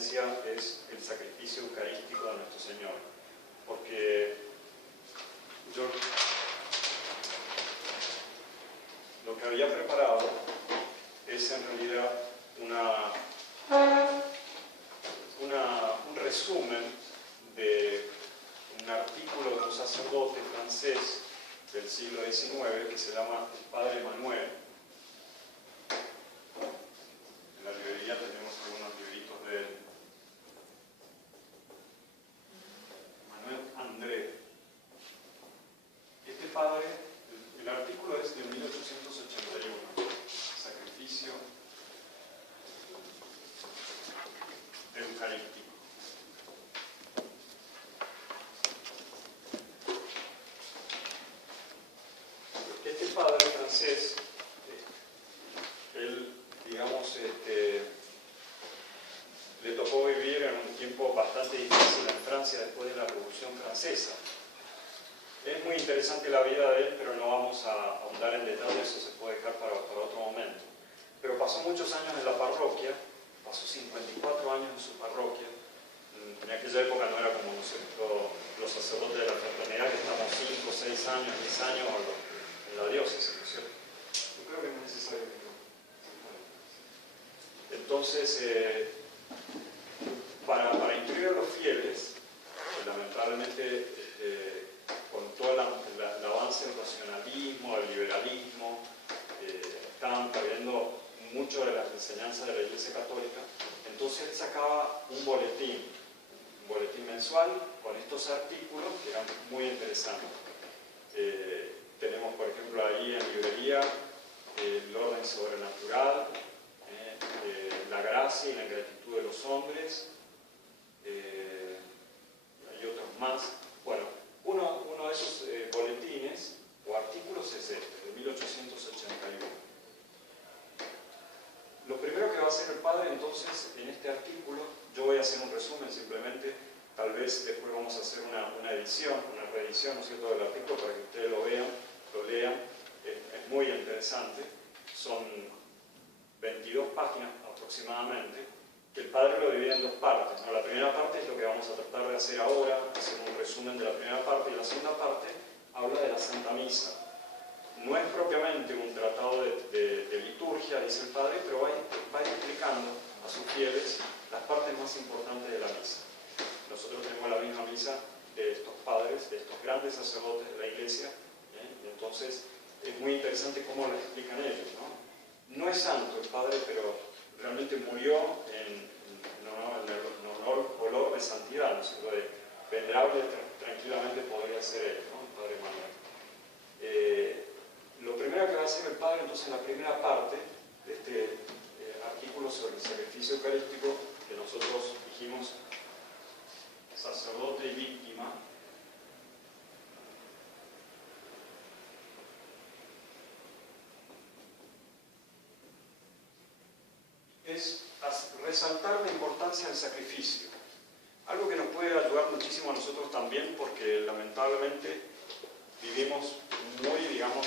esencia es el sacrificio eucarístico de nuestro Señor. Porque yo lo que había preparado es en realidad un resumen de un artículo de un sacerdote francés del siglo XIX que se llama el Padre Manuel. En la librería tenemos algunos libritos de él. Manuel André. Este padre, el artículo es de 1881, sacrificio eucarístico. Este padre francés, él, digamos, le tocó vivir en un tiempo bastante difícil en Francia después de la Revolución Francesa. Es muy interesante la vida de él, pero no vamos a ahondar en detalles, eso se puede dejar para otro momento. Pero pasó muchos años en la parroquia, pasó 54 años en su parroquia. En aquella época no era como los sacerdotes de la fraternidad, que estamos 5, 6 años, 10 años en la diócesis, ¿no es cierto? Yo creo que no es necesario. Entonces, para instruir a los fieles, lamentablemente, con todo el avance del racionalismo, del liberalismo, estaban perdiendo mucho de las enseñanzas de la Iglesia Católica. Entonces él sacaba un boletín mensual con estos artículos que eran muy interesantes. Tenemos, por ejemplo, ahí en librería el orden sobrenatural, la gracia y la ingratitud de los hombres, hay otros más. Bueno, uno de esos boletines o artículos es este, de 1881. Lo primero que va a hacer el padre, entonces, en este artículo, yo voy a hacer un resumen simplemente, tal vez después vamos a hacer una edición, una reedición, ¿no es cierto?, del artículo para que ustedes lo vean, lo lean. Es muy interesante. Son 22 páginas aproximadamente, que el padre lo divide en dos partes, ¿no? La primera parte es lo que vamos a tratar de hacer ahora, hacer un resumen de la primera parte, y la segunda parte habla de la Santa Misa. No es propiamente un tratado de liturgia, dice el padre, pero va explicando a sus fieles las partes más importantes de la misa. Nosotros tenemos la misma misa de estos padres, de estos grandes sacerdotes de la Iglesia, y entonces es muy interesante cómo lo explican ellos, ¿no? No es santo el padre, pero realmente murió en olor de santidad, ¿no? O de venerable tranquilamente podría ser él, ¿no? El padre Manuel. Lo primero que va a hacer el padre, entonces, en la primera parte de este artículo sobre el sacrificio eucarístico, que nosotros dijimos sacerdote y víctima, es resaltar la importancia del sacrificio. Algo que nos puede ayudar muchísimo a nosotros también, porque lamentablemente vivimos muy, digamos,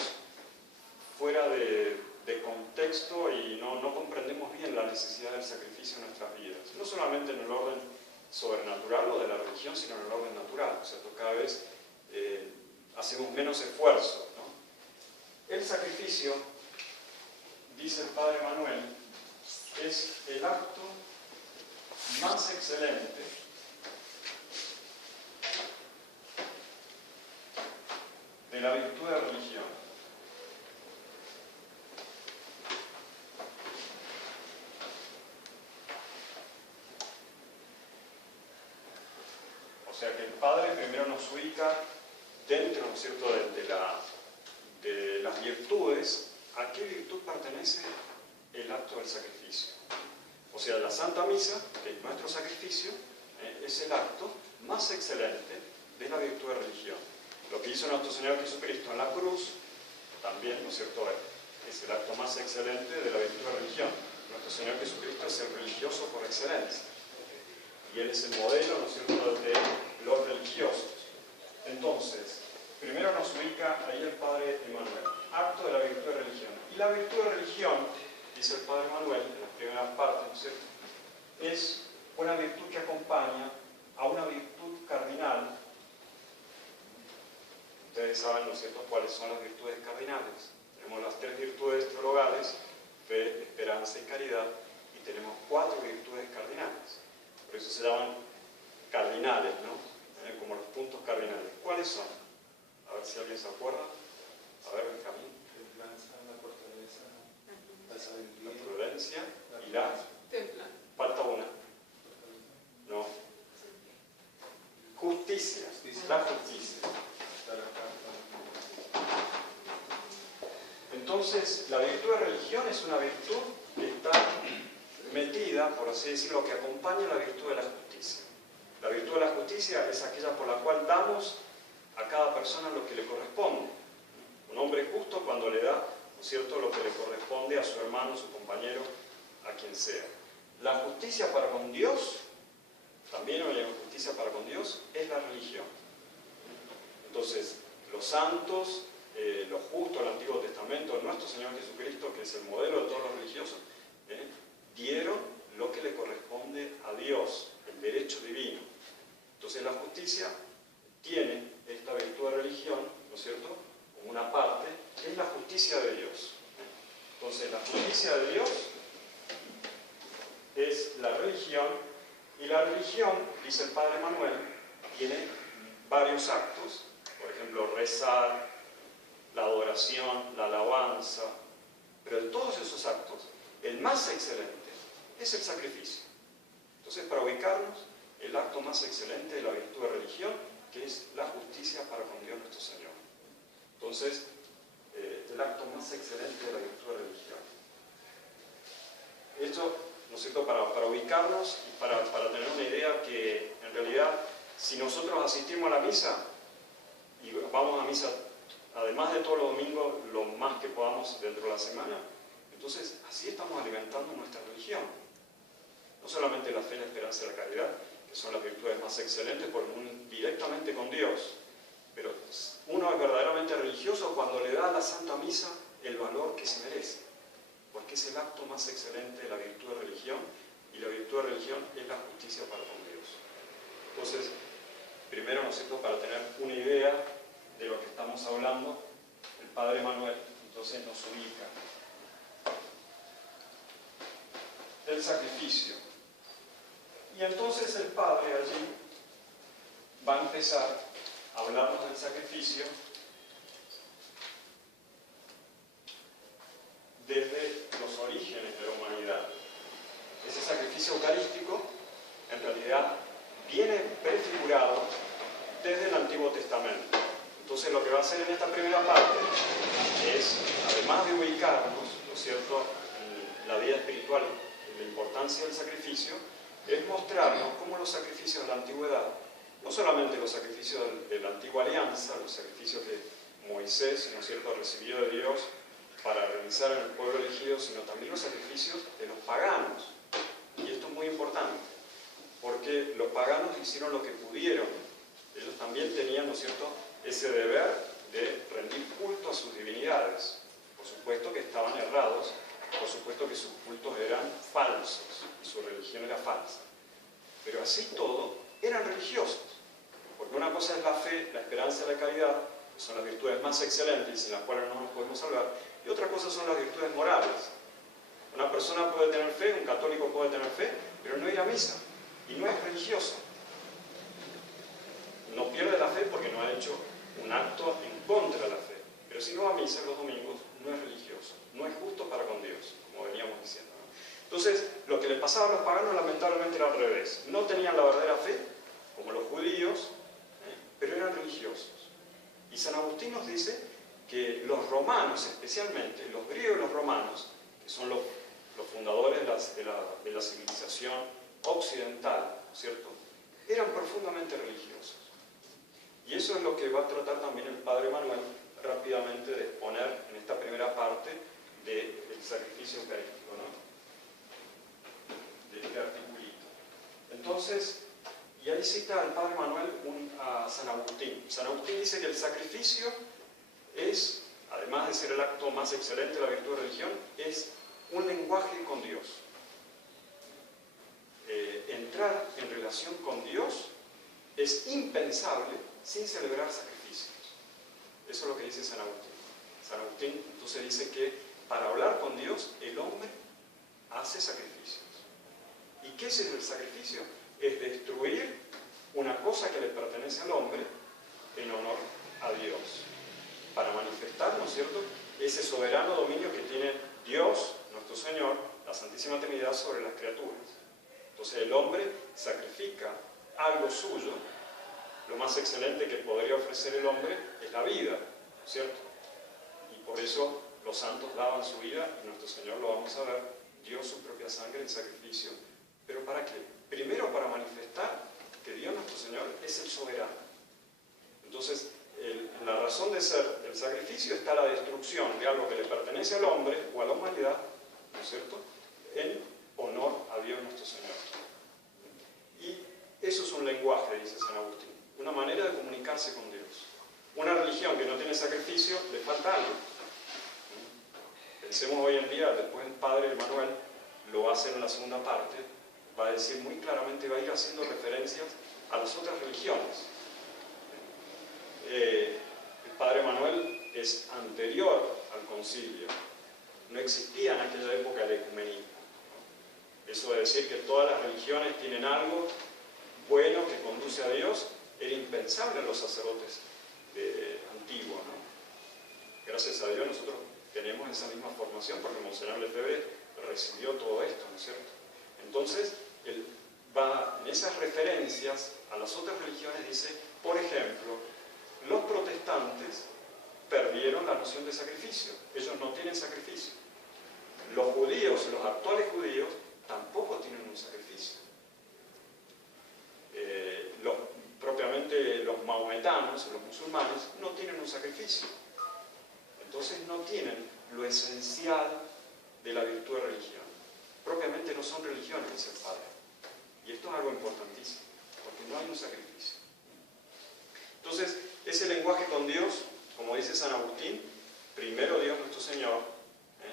fuera de contexto y no comprendemos bien la necesidad del sacrificio en nuestras vidas. No solamente en el orden sobrenatural o de la religión, sino en el orden natural. O sea, cada vez hacemos menos esfuerzo, ¿no? El sacrificio, dice el padre Manuel, es el acto más excelente de la virtud de religión. O sea que el padre primero nos ubica dentro, ¿no es cierto?, de las virtudes. ¿A qué virtud pertenece el acto del sacrificio? O sea, la Santa Misa, que es nuestro sacrificio, es el acto más excelente de la virtud de religión. Lo que hizo nuestro Señor Jesucristo en la cruz, también, ¿no es cierto?, es el acto más excelente de la virtud de religión. Nuestro Señor Jesucristo es el religioso por excelencia. Y Él es el modelo, ¿no es cierto?, de los religiosos. Entonces, primero nos ubica ahí el padre Emanuel, acto de la virtud de religión. Y la virtud de religión, dice el padre Manuel, en la primera parte, ¿no es cierto?, es una virtud que acompaña a una virtud cardinal. Ustedes saben, ¿no es cierto?, cuáles son las virtudes cardinales. Tenemos las 3 virtudes teologales: fe, esperanza y caridad, y tenemos 4 virtudes cardinales. Por eso se llaman cardinales, ¿no? Como los puntos cardinales. ¿Cuáles son? A ver si alguien se acuerda. A ver, Benjamín. La fortaleza, la sabiduría, La prudencia y la Templa. falta una. No. Justicia. La justicia. Entonces, la virtud de religión es una virtud que está metida, por así decirlo, que acompaña la virtud de la justicia. La virtud de la justicia es aquella por la cual damos a cada persona lo que le corresponde. Un hombre justo cuando le da, ¿no es cierto?, lo que le corresponde a su hermano, su compañero, a quien sea. La justicia para con Dios, también hay justicia para con Dios, es la religión. Entonces, los santos, los justos del Antiguo Testamento, nuestro Señor Jesucristo, que es el modelo de todos los religiosos, dieron lo que le corresponde a Dios, el derecho divino. Entonces la justicia tiene esta virtud de religión, ¿no es cierto?, como una parte, que es la justicia de Dios. Entonces la justicia de Dios es la religión, y la religión, dice el Padre Manuel, tiene varios actos, por ejemplo, rezar, la adoración, la alabanza, pero de todos esos actos, el más excelente es el sacrificio. Entonces, para ubicarnos, el acto más excelente de la virtud de religión, que es la justicia para con Dios nuestro Señor. Entonces, el acto más excelente de la virtud de religión. Esto, ¿no es cierto?, para ubicarnos y para tener una idea que, en realidad, si nosotros asistimos a la misa, y vamos a misa, además de todos los domingos, lo más que podamos dentro de la semana, entonces así estamos alimentando nuestra religión. No solamente la fe, la esperanza y la caridad, que son las virtudes más excelentes, porque unen directamente con Dios, pero uno es verdaderamente religioso cuando le da a la Santa Misa el valor que se merece, porque es el acto más excelente de la virtud de religión, y la virtud de religión es la justicia para con Dios. Entonces, primero, ¿no es cierto?, para tener una idea de lo que estamos hablando, el Padre Manuel entonces nos ubica. El sacrificio. Y entonces el Padre allí va a empezar a hablarnos del sacrificio desde los orígenes de la humanidad. Ese sacrificio eucarístico, en realidad, viene prefigurado desde el Antiguo Testamento. Entonces lo que va a hacer en esta primera parte es, además de ubicarnos, ¿no es cierto?, en la vida espiritual, en la importancia del sacrificio, es mostrarnos cómo los sacrificios de la antigüedad, no solamente los sacrificios de la antigua alianza, los sacrificios que Moisés, ¿no es cierto?, recibió de Dios para realizar en el pueblo elegido, sino también los sacrificios de los paganos. Y esto es muy importante, porque los paganos hicieron lo que pudieron. Ellos también tenían, ¿no es cierto?, ese deber de rendir culto a sus divinidades. Por supuesto que estaban errados, por supuesto que sus cultos eran falsos y su religión era falsa. Pero así todo, eran religiosos. Porque una cosa es la fe, la esperanza y la caridad, que son las virtudes más excelentes y sin las cuales no nos podemos salvar, y otra cosa son las virtudes morales. Una persona puede tener fe, un católico puede tener fe, pero no ir a misa, y no es religioso. No pierde la fe porque no ha hecho un acto en contra de la fe. Pero si no va a misa los domingos, no es religioso, no es justo para con Dios, como veníamos diciendo, ¿no? Entonces, lo que les pasaba a los paganos lamentablemente era al revés. No tenían la verdadera fe, como los judíos, pero eran religiosos. Y San Agustín nos dice que los romanos, especialmente los griegos y los romanos, que son los fundadores de la civilización occidental, ¿cierto?, eran profundamente religiosos. Y eso es lo que va a tratar también el Padre Manuel rápidamente de exponer en esta primera parte del sacrificio eucarístico, ¿no?, de este articulito. Entonces, y ahí cita el Padre Manuel a San Agustín. San Agustín dice que el sacrificio es, además de ser el acto más excelente de la virtud de religión, es un lenguaje con Dios. Entrar relación con Dios es impensable sin celebrar sacrificios. Eso es lo que dice San Agustín. San Agustín entonces dice que para hablar con Dios el hombre hace sacrificios. ¿Y qué es el sacrificio? Es destruir una cosa que le pertenece al hombre en honor a Dios, para manifestar, ¿no es cierto?, ese soberano dominio que tiene Dios, nuestro Señor, la Santísima Trinidad, sobre las criaturas. Entonces el hombre sacrifica algo suyo. Lo más excelente que podría ofrecer el hombre es la vida, ¿no es cierto? Y por eso los santos daban su vida, y nuestro Señor, lo vamos a ver, dio su propia sangre en sacrificio. ¿Pero para qué? Primero, para manifestar que Dios, nuestro Señor, es el soberano. Entonces, la razón de ser del sacrificio está la destrucción de algo que le pertenece al hombre o a la humanidad, ¿no es cierto?, en honor a Dios nuestro Señor. Y eso es un lenguaje, dice San Agustín, una manera de comunicarse con Dios. Una religión que no tiene sacrificio, le falta algo. Pensemos hoy en día, después el padre Emanuel lo va a hacer en la segunda parte, va a decir muy claramente, va a ir haciendo referencias a las otras religiones. El padre Emanuel es anterior al concilio. No existía en aquella época el ecumenismo. Eso de decir que todas las religiones tienen algo bueno que conduce a Dios era impensable en los sacerdotes antiguos, ¿no? Gracias a Dios nosotros tenemos esa misma formación porque Monseñor Lefebvre recibió todo esto, ¿no es cierto? Entonces, él va en esas referencias a las otras religiones, dice, por ejemplo, los protestantes perdieron la noción de sacrificio. Ellos no tienen sacrificio. Los judíos, los actuales judíos, tampoco tienen un sacrificio. Propiamente los mahometanos, los musulmanes, no tienen un sacrificio. Entonces no tienen lo esencial de la virtud de religión. Propiamente no son religiones, dice el Padre. Y esto es algo importantísimo, porque no hay un sacrificio. Entonces, ese lenguaje con Dios, como dice San Agustín, primero Dios nuestro Señor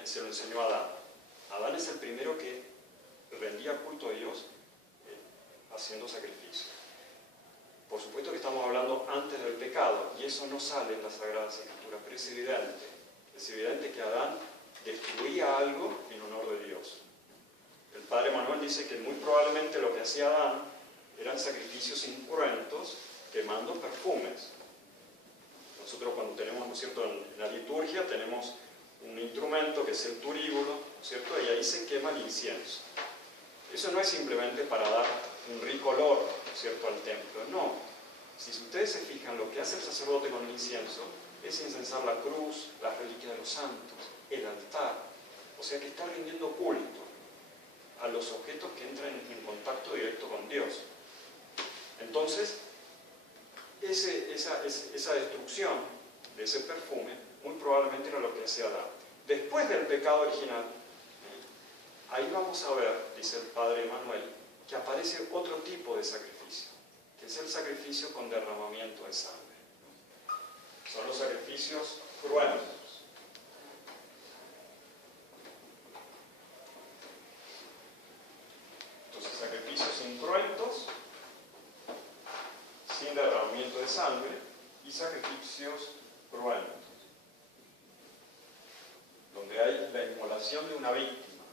se lo enseñó a Adán. Adán es el primero que rendía culto a Dios haciendo sacrificio. Por supuesto que estamos hablando antes del pecado, y eso no sale en las Sagradas Escrituras, pero es evidente. Es evidente que Adán destruía algo en honor de Dios. El padre Manuel dice que muy probablemente lo que hacía Adán eran sacrificios incruentos, quemando perfumes. Nosotros cuando tenemos, ¿no es cierto?, en la liturgia tenemos un instrumento que es el turíbulo, ¿no es cierto?, y ahí se quema el incienso. Eso no es simplemente para dar un rico olor, ¿no es cierto?, al templo, no. Si ustedes se fijan, lo que hace el sacerdote con el incienso es incensar la cruz, las reliquias de los santos, el altar. O sea que está rindiendo culto a los objetos que entran en contacto directo con Dios. Entonces, esa destrucción de ese perfume muy probablemente era lo que hacía Adán. Después del pecado original, ahí vamos a ver, dice el padre Emanuel, que aparece otro tipo de sacrificio, que es el sacrificio con derramamiento de sangre. Son los sacrificios cruentos. Entonces, sacrificios incruentos, sin derramamiento de sangre, y sacrificios cruentos, donde hay la inmolación de una víctima.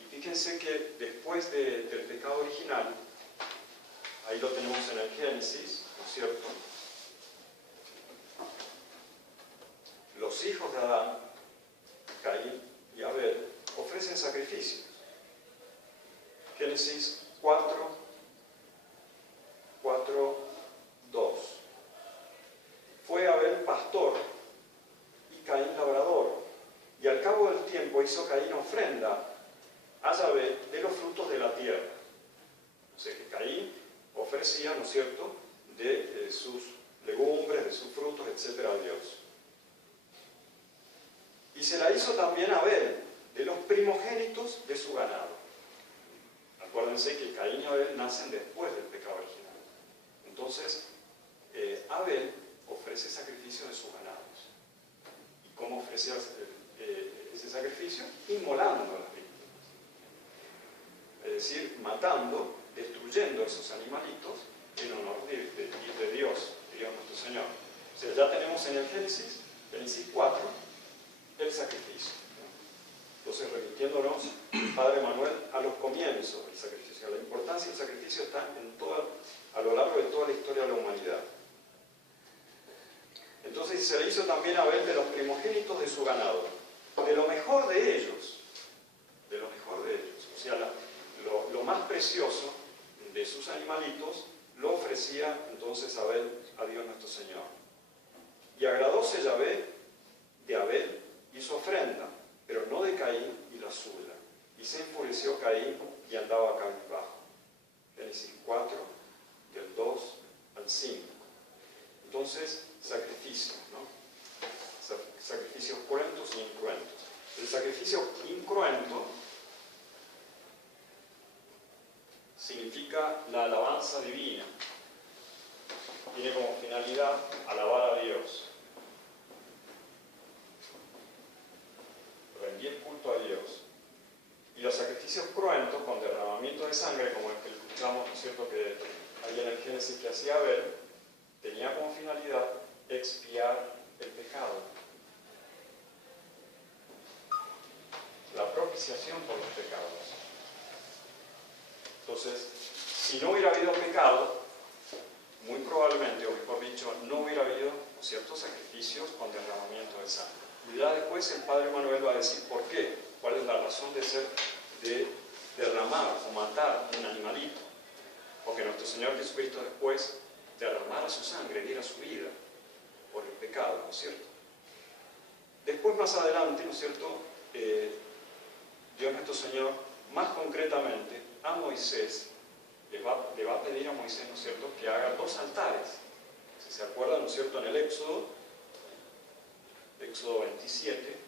Y fíjense que después del pecado original, ahí lo tenemos en el Génesis, ¿no es cierto?, los hijos de Adán, Caín y Abel, ofrecen sacrificios. Génesis 4:2. Fue Abel pastor y Caín labrador, y al cabo del tiempo hizo Caín ofrenda a Yahvé de los frutos de la tierra. O sea que Caín ofrecía, ¿no es cierto?, de sus legumbres, de sus frutos, etcétera, a Dios. Y se la hizo también a Abel, de los primogénitos de su ganado. Acuérdense que Caín y Abel nacen después del pecado original. Entonces, Abel ofrece sacrificio de sus ganados. ¿Y cómo ofrecía ese sacrificio? Inmolando a las víctimas. Es decir, matando, destruyendo destruyendo esos animalitos en honor de Dios nuestro Señor. O sea, ya tenemos en el Génesis 4, el sacrificio. Entonces, remitiéndonos, Padre Manuel, a los comienzos del sacrificio. La importancia del sacrificio está a lo largo de toda la historia de la humanidad. Entonces, se le hizo también a Abel de los primogénitos de su ganado, de lo mejor de ellos, o sea, lo más precioso de sus animalitos, lo ofrecía entonces Abel a Dios nuestro Señor. Y agradóse Yahvé de Abel y su ofrenda, pero no de Caín y la suya. Y se enfureció Caín y andaba cabizbajo. Génesis 4, del 2 al 5. Entonces, sacrificios, ¿no? Sacrificios cruentos y incruentos. El sacrificio incruento significa la alabanza divina. Tiene como finalidad alabar a Dios. Rendir culto a Dios. Y los sacrificios cruentos, con derramamiento de sangre, como el que escuchamos, ¿no es cierto?, que ahí en el Génesis que hacía Abel, tenía como finalidad expiar el pecado. La propiciación por los pecados. Entonces, si no hubiera habido pecado, muy probablemente, o mejor dicho, no hubiera habido ciertos sacrificios con derramamiento de sangre. Y ya después el Padre Manuel va a decir por qué, cuál es la razón de derramar o matar un animalito. Porque nuestro Señor Jesucristo después derramara su sangre, diera su vida por el pecado, ¿no es cierto? Después, más adelante, ¿no es cierto?, Dios nuestro Señor, más concretamente, a Moisés, le va a pedir a Moisés, ¿no es cierto?, que haga 2 altares. Si se acuerdan, ¿no es cierto?, en el Éxodo 27,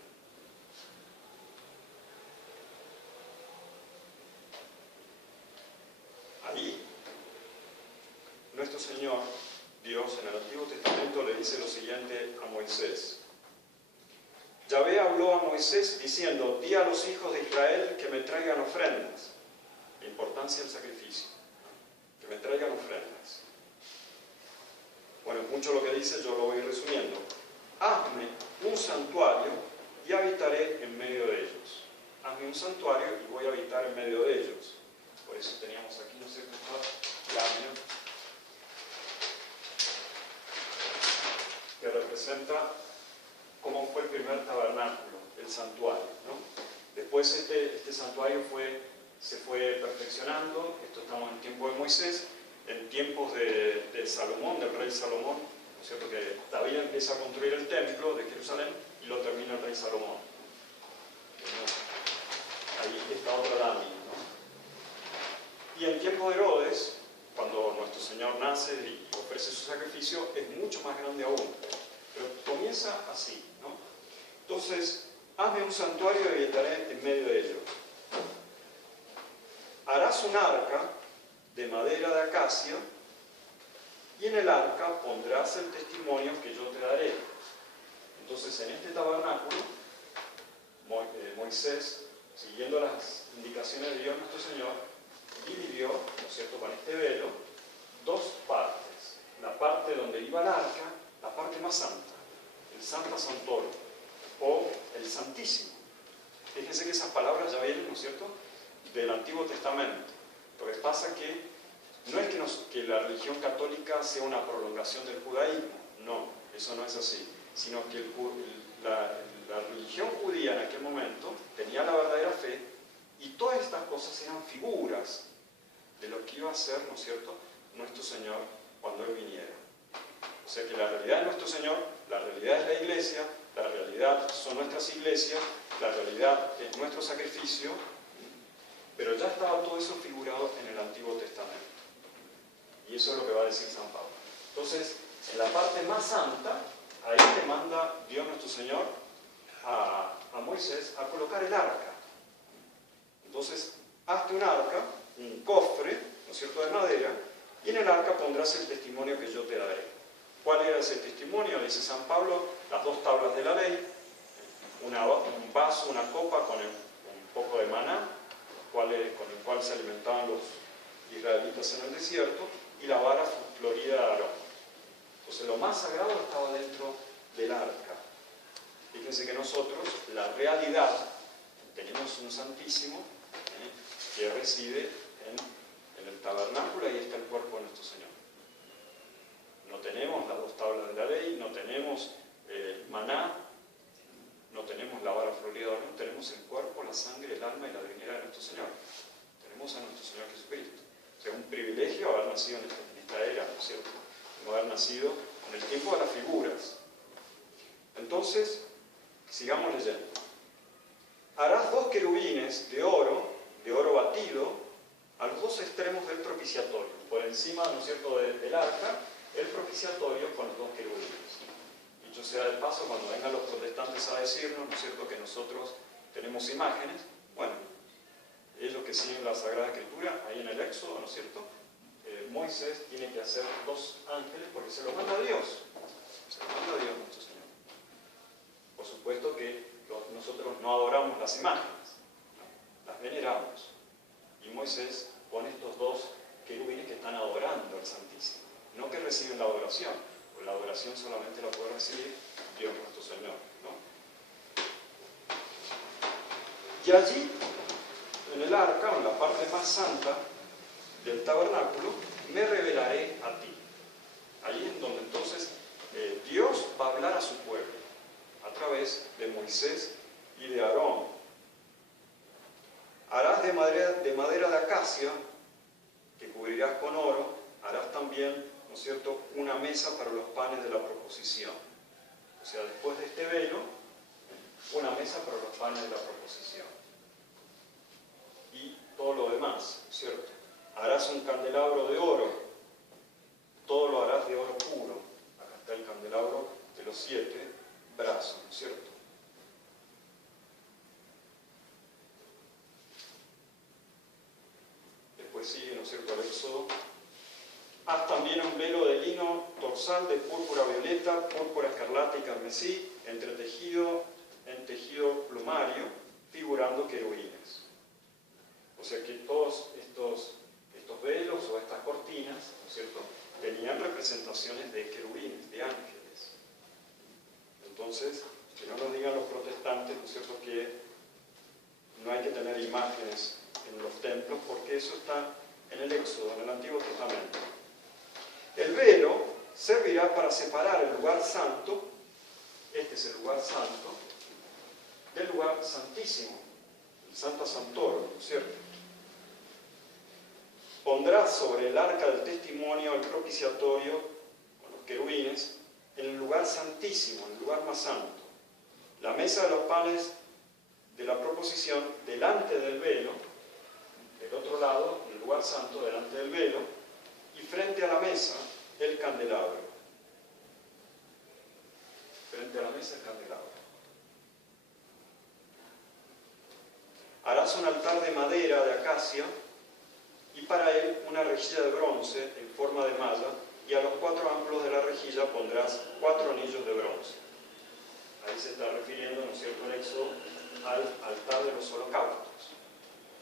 ahí, nuestro Señor, Dios, en el Antiguo Testamento le dice lo siguiente a Moisés. Yahvé habló a Moisés diciendo: di a los hijos de Israel que me traigan ofrendas. La importancia del sacrificio. Que me traigan ofrendas. Bueno, es mucho lo que dice, yo lo voy resumiendo. Hazme un santuario y habitaré en medio de ellos. Hazme un santuario y voy a habitar en medio de ellos. Por eso teníamos aquí, ¿no es cierto?, esta lámina que representa cómo fue el primer tabernáculo, el santuario, ¿no? Después este santuario se fue perfeccionando. Esto estamos en tiempo de Moisés, en tiempos de Salomón, del rey Salomón, ¿no es cierto?, que David empieza a construir el templo de Jerusalén y lo termina el rey Salomón. Ahí está otra lámina, ¿no? Y en tiempo de Herodes, cuando nuestro Señor nace y ofrece su sacrificio, es mucho más grande aún. Pero comienza así, ¿no? Entonces, hazme un santuario y habitaré en medio de ellos. Harás un arca de madera de acacia y en el arca pondrás el testimonio que yo te daré. Entonces, en este tabernáculo, Moisés, siguiendo las indicaciones de Dios nuestro Señor, dividió, ¿no es cierto?, con este velo, 2 partes. La parte donde iba el arca, la parte más santa, el Santa Santorum, o el Santísimo. Fíjense que esas palabras ya vienen, ¿no es cierto?, del Antiguo Testamento. Lo que pasa que no es que la religión católica sea una prolongación del judaísmo, no, eso no es así, sino que la religión judía en aquel momento tenía la verdadera fe y todas estas cosas eran figuras de lo que iba a ser, ¿no es cierto?, nuestro Señor cuando Él viniera. O sea que la realidad de nuestro Señor, la realidad es la iglesia, la realidad son nuestras iglesias, la realidad es nuestro sacrificio, pero ya estaba todo eso figurado en el Antiguo Testamento. Y eso es lo que va a decir San Pablo. Entonces, en la parte más santa, ahí le manda Dios nuestro Señor a Moisés a colocar el arca. Entonces, hazte un arca, un cofre, ¿no es cierto?, de madera, y en el arca pondrás el testimonio que yo te daré. ¿Cuál era ese testimonio? Dice San Pablo, las 2 tablas de la ley, un vaso, una copa con un poco de maná, con el cual se alimentaban israelitas en el desierto, y la vara florida de Aarón. Entonces lo más sagrado estaba dentro del arca. Fíjense que nosotros, la realidad, tenemos un Santísimo que reside en el tabernáculo, y ahí está el cuerpo de nuestro Señor. No tenemos las 2 tablas de la ley, no tenemos maná, no tenemos la vara florida de Aarón, tenemos el cuerpo, la sangre, el alma y la divinidad de nuestro Señor. Tenemos a nuestro Señor Jesucristo. O sea, un privilegio haber nacido en esta era, ¿no es cierto? No haber nacido en el tiempo de las figuras. Entonces, sigamos leyendo. Harás 2 querubines de oro batido, a los 2 extremos del propiciatorio. Por encima, ¿no es cierto?, del arca, el propiciatorio con los 2 querubines. Dicho sea de paso, cuando vengan los protestantes a decirnos, ¿no es cierto?, que nosotros tenemos imágenes, bueno, ellos que siguen la Sagrada Escritura, ahí en el Éxodo, ¿no es cierto?, Moisés tiene que hacer 2 ángeles porque se los manda Dios. Se los manda Dios nuestro Señor. Por supuesto que nosotros no adoramos las imágenes, ¿no? Las veneramos. Y Moisés pone estos 2 querubines que están adorando al Santísimo. No que reciben la adoración, porque la adoración solamente la puede recibir Dios nuestro Señor, ¿no? Y allí, en el arca, en la parte más santa del tabernáculo, me revelaré a ti. Allí es donde entonces Dios va a hablar a su pueblo, a través de Moisés y de Aarón. Harás de madera de acacia, que cubrirás con oro, harás también, ¿no es cierto?, una mesa para los panes de la proposición. O sea, después de este velo, una mesa para los panes de la proposición. Y todo lo demás, ¿no es cierto? Harás un candelabro de oro, todo lo harás de oro puro. Acá está el candelabro de los 7 brazos, ¿no es cierto? Después sigue, ¿no es cierto?, el Éxodo. Haz también un velo de lino torsal de púrpura violeta, púrpura escarlata y carmesí, entretejido en tejido plumario, figurando querubines. O sea que todos estos velos o estas cortinas, ¿no es cierto?, tenían representaciones de querubines, de ángeles. Entonces, que no nos digan los protestantes, ¿no es cierto?, que no hay que tener imágenes en los templos, porque eso está en el Éxodo, en el Antiguo Testamento. El velo servirá para separar el lugar santo, este es el lugar santo, del lugar santísimo, el Santa Santorum, ¿no es cierto? Pondrás sobre el arca del testimonio el propiciatorio, con los querubines, en el lugar santísimo, en el lugar más santo. La mesa de los panes de la proposición delante del velo, del otro lado, en el lugar santo, delante del velo, y frente a la mesa, el candelabro. Frente a la mesa, el candelabro. Harás un altar de madera, de acacia, y para él una rejilla de bronce en forma de malla, y a los 4 ángulos de la rejilla pondrás 4 anillos de bronce. Ahí se está refiriendo, ¿no es cierto?, el Éxodo, al altar de los holocaustos.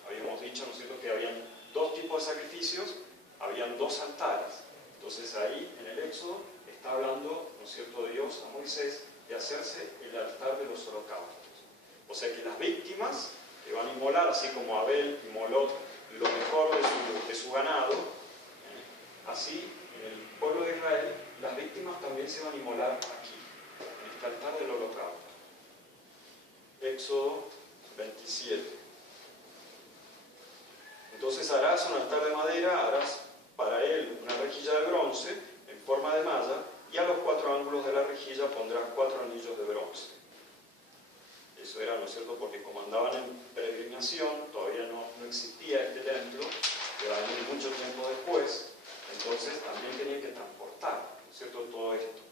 Habíamos dicho, ¿no es cierto?, que habían 2 tipos de sacrificios, habían 2 altares. Entonces ahí, en el Éxodo, está hablando, ¿no es cierto?, Dios a Moisés de hacerse el altar de los holocaustos. O sea que las víctimas que van a inmolar, así como Abel inmoló lo mejor de su ganado, así en el pueblo de Israel las víctimas también se van a inmolar aquí, en este altar del holocausto. Éxodo 27. Entonces harás un altar de madera, harás para él una rejilla de bronce en forma de malla, y a los 4 ángulos de la rejilla pondrás 4 anillos de bronce. Eso era, ¿no es cierto?, porque como andaban en peregrinación, todavía no existía este templo, que va a venir mucho tiempo después, entonces también tenían que transportar, ¿no es cierto?, todo esto.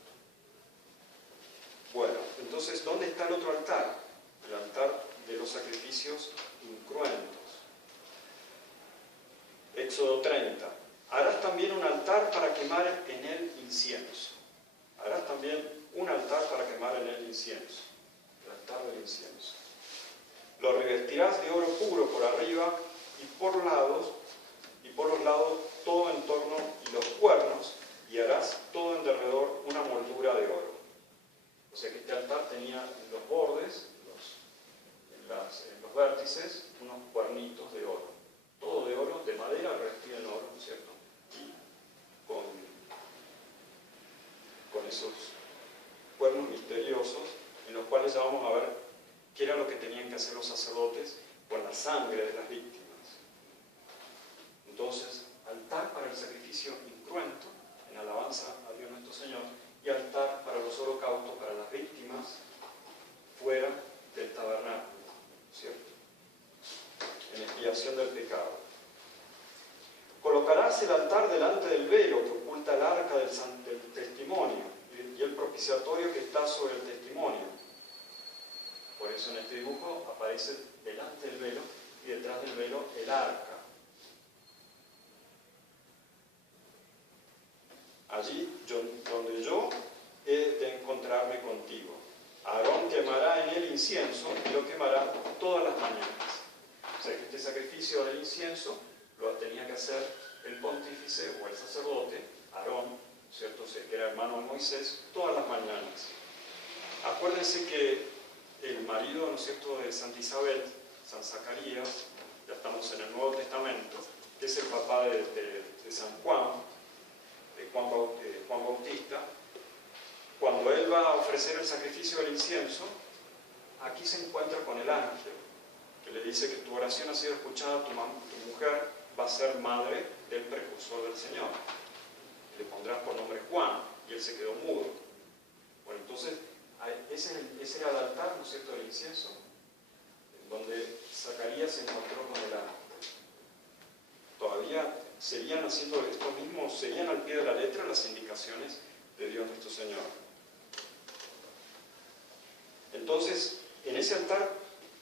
Bueno, entonces, ¿dónde está el otro altar? El altar de los sacrificios incruentos. Éxodo 30. Harás también un altar para quemar en él incienso. Harás también un altar para quemar en él incienso. El altar del incienso. Lo revestirás de oro puro por arriba y por los lados expiación del pecado. Colocarás el altar delante del velo que oculta el arca del testimonio y el propiciatorio que está sobre el testimonio. Por eso en este dibujo aparece delante del velo y detrás del velo el arca. Allí donde yo he de encontrarme contigo. Aarón quemará en él incienso y lo quemará todas las mañanas. O sea que este sacrificio del incienso lo tenía que hacer el pontífice o el sacerdote, Aarón, ¿cierto? Que era hermano de Moisés, todas las mañanas. Acuérdense que el marido, ¿no es cierto?, de Santa Isabel, San Zacarías, ya estamos en el Nuevo Testamento, que es el papá de San Juan, de Juan Bautista. Cuando él va a ofrecer el sacrificio del incienso, aquí se encuentra con el ángel, que le dice que tu oración ha sido escuchada, tu mujer va a ser madre del precursor del Señor. Le pondrás por nombre Juan, y él se quedó mudo. Bueno, entonces, ese era el altar, ¿no es cierto?, del incienso, donde Zacarías se encontró con el ángel. Todavía serían haciendo esto mismo, serían al pie de la letra las indicaciones de Dios nuestro Señor. Entonces, en ese altar,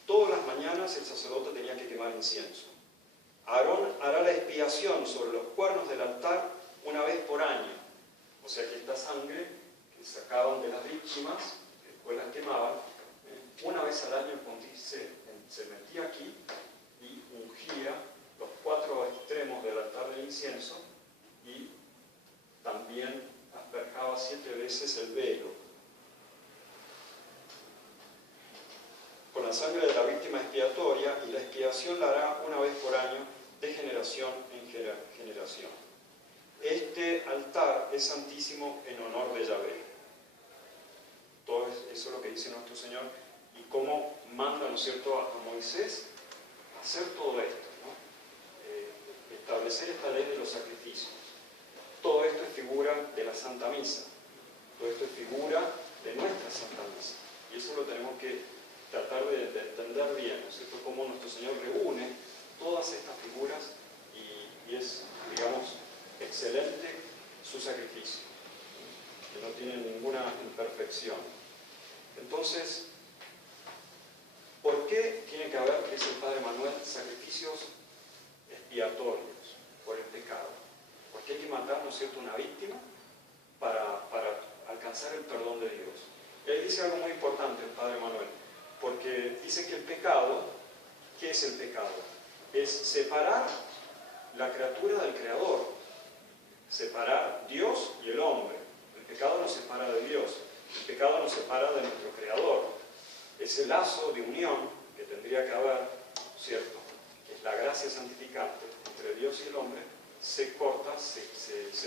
todas las mañanas el sacerdote tenía que quemar incienso. Aarón hará la expiación sobre los cuernos del altar una vez por año. O sea que esta sangre que sacaban de las víctimas, que después las quemaban, una vez al año el pontífice se metía aquí y ungía los 4 extremos del altar del incienso y también asperjaba 7 veces el velo. Con la sangre de la víctima expiatoria, y la expiación la hará una vez por año de generación en generación. Este altar es santísimo en honor de Yahvé. Todo eso es lo que dice nuestro Señor y cómo manda, ¿no es cierto?, a Moisés a hacer todo esto, ¿no? Establecer esta ley de los sacrificios. Todo esto es figura de la Santa Misa. Todo esto es figura de nuestra Santa Misa. Y eso lo tenemos que tratar de entender bien, ¿no es cierto?, cómo nuestro Señor reúne todas estas figuras y es, digamos, excelente su sacrificio, que no tiene ninguna imperfección. Entonces, ¿por qué tiene que haber, dice el Padre Manuel, sacrificios expiatorios por el pecado? Porque hay que matar, ¿no es cierto?, una víctima para alcanzar el perdón de Dios. Él dice algo muy importante, el Padre Manuel, porque dice que el pecado, ¿qué es el pecado? Es separar la criatura del Creador, separar Dios y el hombre. El pecado nos separa de Dios, el pecado nos separa de nuestro Creador. Ese lazo de unión que tendría que haber, ¿cierto?, que es la gracia santificante entre Dios y el hombre, se corta, se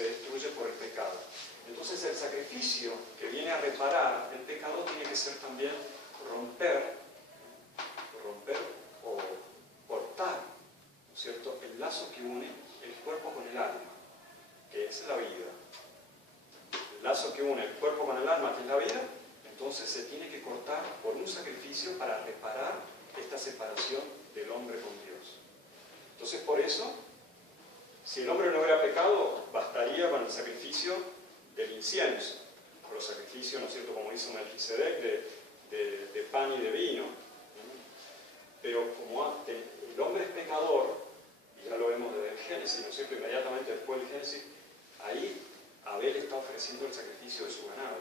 destruye por el pecado. Entonces el sacrificio que viene a reparar el pecado tiene que ser también romper o cortar, ¿no es cierto?, el lazo que une el cuerpo con el alma, que es la vida. El lazo que une el cuerpo con el alma, que es la vida, entonces se tiene que cortar por un sacrificio para reparar esta separación del hombre con Dios. Entonces, por eso, si el hombre no hubiera pecado, bastaría con el sacrificio del incienso, con los sacrificios, ¿no es cierto?, como hizo Melquisedec, de pan y de vino. Pero como el hombre es pecador, y ya lo vemos desde el Génesis, ¿no es cierto?, inmediatamente después del Génesis, ahí Abel está ofreciendo el sacrificio de su ganado.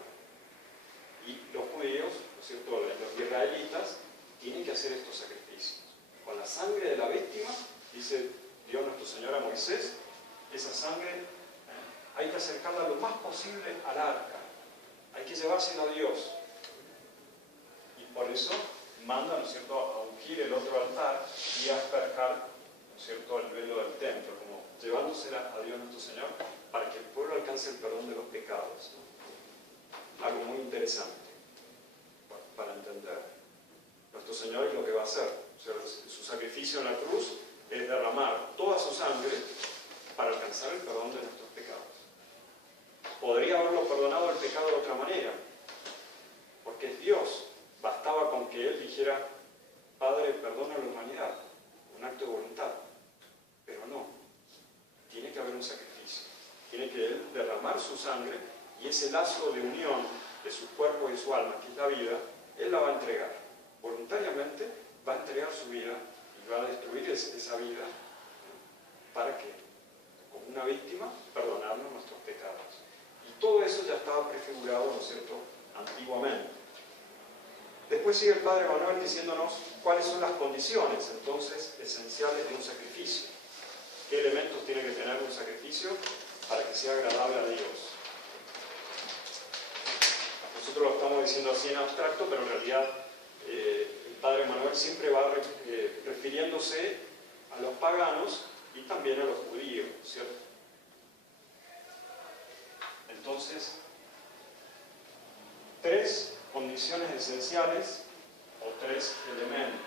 Y los judíos, ¿no es cierto?, los israelitas, tienen que hacer estos sacrificios. Con la sangre de la víctima, dice Dios nuestro Señor a Moisés, esa sangre hay que acercarla lo más posible al arca, hay que llevársela a Dios. Y por eso manda, ¿no es cierto?, a ungir el otro altar y a asperjar, ¿no es cierto?, el velo del templo, como llevándosela a Dios nuestro Señor, para que el pueblo alcance el perdón de los pecados, ¿no? Algo muy interesante para entender. Nuestro Señor es lo que va a hacer. O sea, su sacrificio en la cruz es derramar toda su sangre para alcanzar el perdón de nuestros pecados. Podría haberlo perdonado el pecado de otra manera, porque es Dios. Bastaba con que Él dijera, Padre, perdona a la humanidad, un acto de voluntad. derramar su sangre, y ese lazo de unión de su cuerpo y su alma, que es la vida, Él la va a entregar. Voluntariamente va a entregar su vida y va a destruir esa vida para que, como una víctima, perdonarnos nuestros pecados. Y todo eso ya estaba prefigurado, ¿no es cierto?, antiguamente. Después sigue el Padre Manuel diciéndonos cuáles son las condiciones, entonces, esenciales de un sacrificio. ¿Qué elementos tiene que tener un sacrificio para que sea agradable a Dios? Nosotros lo estamos diciendo así en abstracto, pero en realidad el Padre Manuel siempre va refiriéndose a los paganos y también a los judíos, ¿cierto? Entonces, 3 condiciones esenciales o 3 elementos.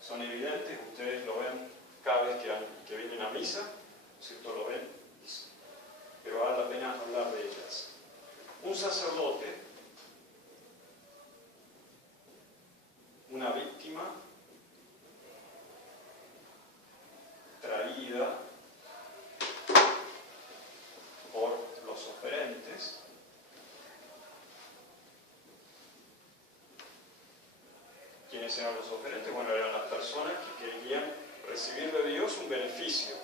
Son evidentes, ustedes lo ven cada vez que vienen a misa, ¿no es cierto? Lo ven, pero vale la pena hablar de ellas. Un sacerdote, una víctima traída por los oferentes, ¿quiénes eran los oferentes? Bueno, eran las personas que querían recibir de Dios un beneficio,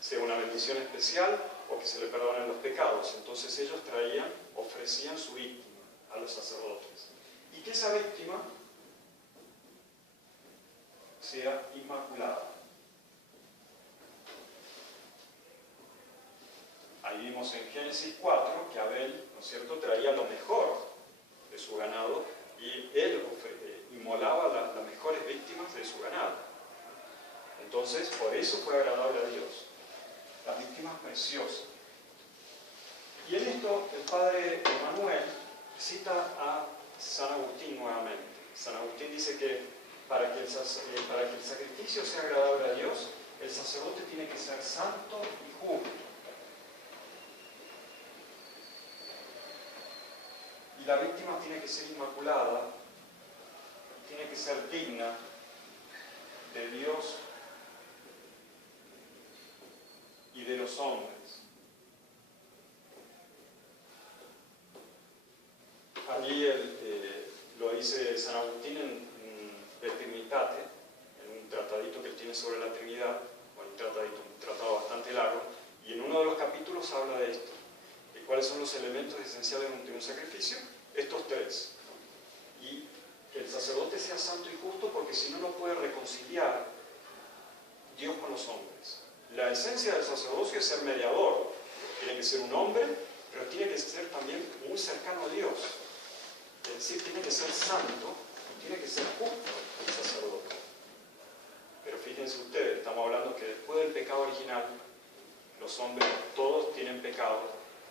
sea una bendición especial o que se le perdonen los pecados. Entonces ellos ofrecían su víctima a los sacerdotes. Y que esa víctima sea inmaculada. Ahí vimos en Génesis 4 que Abel, ¿no es cierto?, traía lo mejor de su ganado y él inmolaba las mejores víctimas de su ganado. Entonces, por eso fue agradable a Dios. Las víctimas preciosas. Y en esto el Padre Manuel cita a San Agustín nuevamente. San Agustín dice que para que el sacrificio sea agradable a Dios, el sacerdote tiene que ser santo y justo. Y la víctima tiene que ser inmaculada, tiene que ser digna de Dios y de los hombres. Allí lo dice San Agustín en De Trinitate, en un tratadito que él tiene sobre la Trinidad, bueno, un tratado bastante largo, y en uno de los capítulos habla de esto, de cuáles son los elementos esenciales de un sacrificio, estos 3. Y que el sacerdote sea santo y justo, porque si no, no puede reconciliar Dios con los hombres. La esencia del sacerdocio es ser mediador. Tiene que ser un hombre, pero tiene que ser también muy cercano a Dios. Es decir, tiene que ser santo y tiene que ser justo el sacerdote. Pero fíjense ustedes, estamos hablando que después del pecado original, los hombres todos tienen pecado,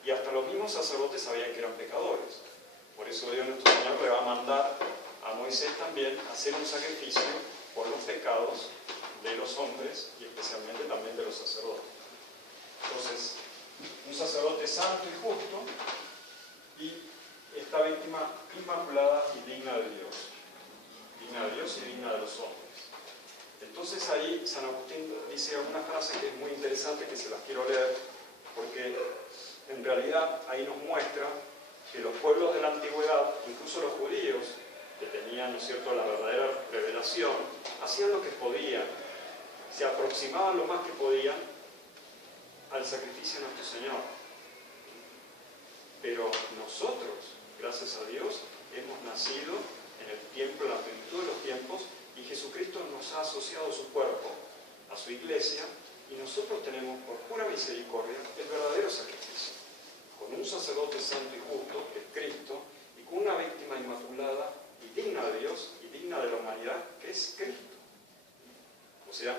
y hasta los mismos sacerdotes sabían que eran pecadores. Por eso Dios nuestro Señor le va a mandar a Moisés también a hacer un sacrificio por los pecados de los hombres y especialmente también de los sacerdotes. Entonces, un sacerdote santo y justo y esta víctima inmaculada y digna de Dios. Digna de Dios y digna de los hombres. Entonces ahí San Agustín dice una frase que es muy interesante, que se las quiero leer, porque en realidad ahí nos muestra que los pueblos de la antigüedad, incluso los judíos, que tenían, ¿no es cierto?, la verdadera revelación, hacían lo que podían, se aproximaban lo más que podían al sacrificio de nuestro Señor. Pero nosotros, gracias a Dios, hemos nacido en el tiempo, en la plenitud de los tiempos, y Jesucristo nos ha asociado su cuerpo, a su iglesia, y nosotros tenemos por pura misericordia el verdadero sacrificio, con un sacerdote santo y justo, que es Cristo, y con una víctima inmaculada y digna de Dios y digna de la humanidad, que es Cristo. O sea,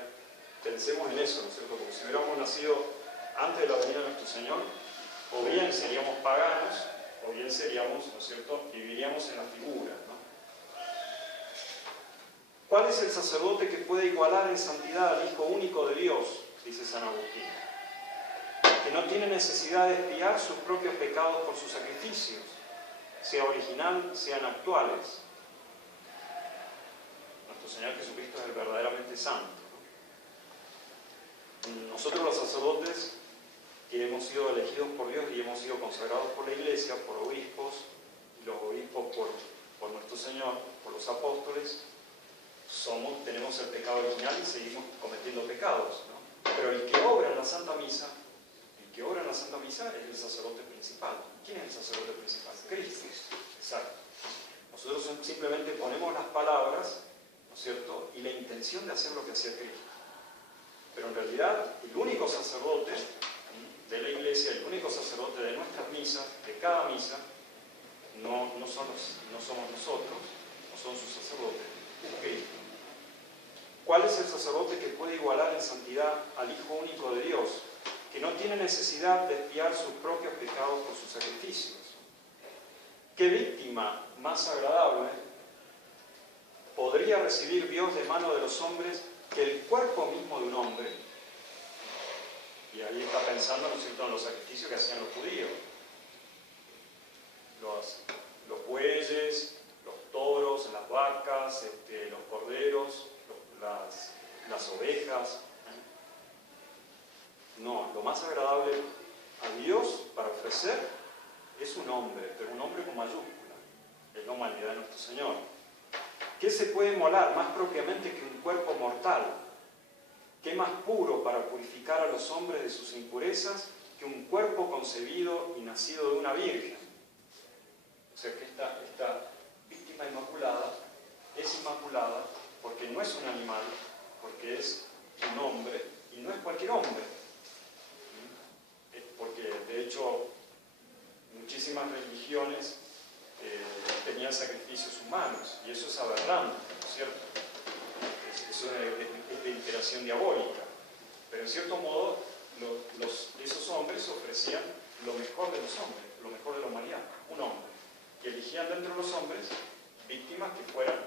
pensemos en eso, ¿no es cierto? Como si hubiéramos nacido antes de la venida de nuestro Señor, o bien seríamos paganos, o bien seríamos, ¿no es cierto?, viviríamos en la figura, ¿no? ¿Cuál es el sacerdote que puede igualar en santidad al Hijo único de Dios? Dice San Agustín. Que no tiene necesidad de expiar sus propios pecados por sus sacrificios, sea original, sean actuales. Nuestro Señor Jesucristo es el verdaderamente santo. Nosotros los sacerdotes que hemos sido elegidos por Dios y hemos sido consagrados por la Iglesia, por obispos, y los obispos por nuestro Señor, por los apóstoles, tenemos el pecado original y seguimos cometiendo pecados, ¿no? Pero el que obra en la Santa Misa, es el sacerdote principal. ¿Quién es el sacerdote principal? Cristo. Exacto. Nosotros simplemente ponemos las palabras, ¿no es cierto?, y la intención de hacer lo que hacía Cristo. Pero en realidad, el único sacerdote de la Iglesia, el único sacerdote de nuestras misas, de cada misa, no somos nosotros, no son sus sacerdotes, es Cristo. ¿Cuál es el sacerdote que puede igualar en santidad al Hijo único de Dios, que no tiene necesidad de expiar sus propios pecados por sus sacrificios? ¿Qué víctima más agradable podría recibir Dios de mano de los hombres que el cuerpo mismo de un hombre? Y ahí está pensando, ¿no es cierto?, en los sacrificios que hacían los judíos. Los bueyes, los toros, las vacas, los corderos, las ovejas. No, lo más agradable a Dios para ofrecer es un hombre, pero un hombre con mayúscula. Es la humanidad de nuestro Señor. ¿Qué se puede molar más propiamente que un cuerpo mortal? ¿Qué más puro para purificar a los hombres de sus impurezas que un cuerpo concebido y nacido de una virgen? O sea que esta víctima inmaculada es inmaculada porque no es un animal, porque es un hombre y no es cualquier hombre. Porque de hecho muchísimas religiones tenían sacrificios humanos y eso es aberrante, ¿no es cierto? Eso es de inspiración diabólica. Pero en cierto modo esos hombres ofrecían lo mejor de los hombres, lo mejor de la humanidad, un hombre. Y eligían dentro de los hombres víctimas que fueran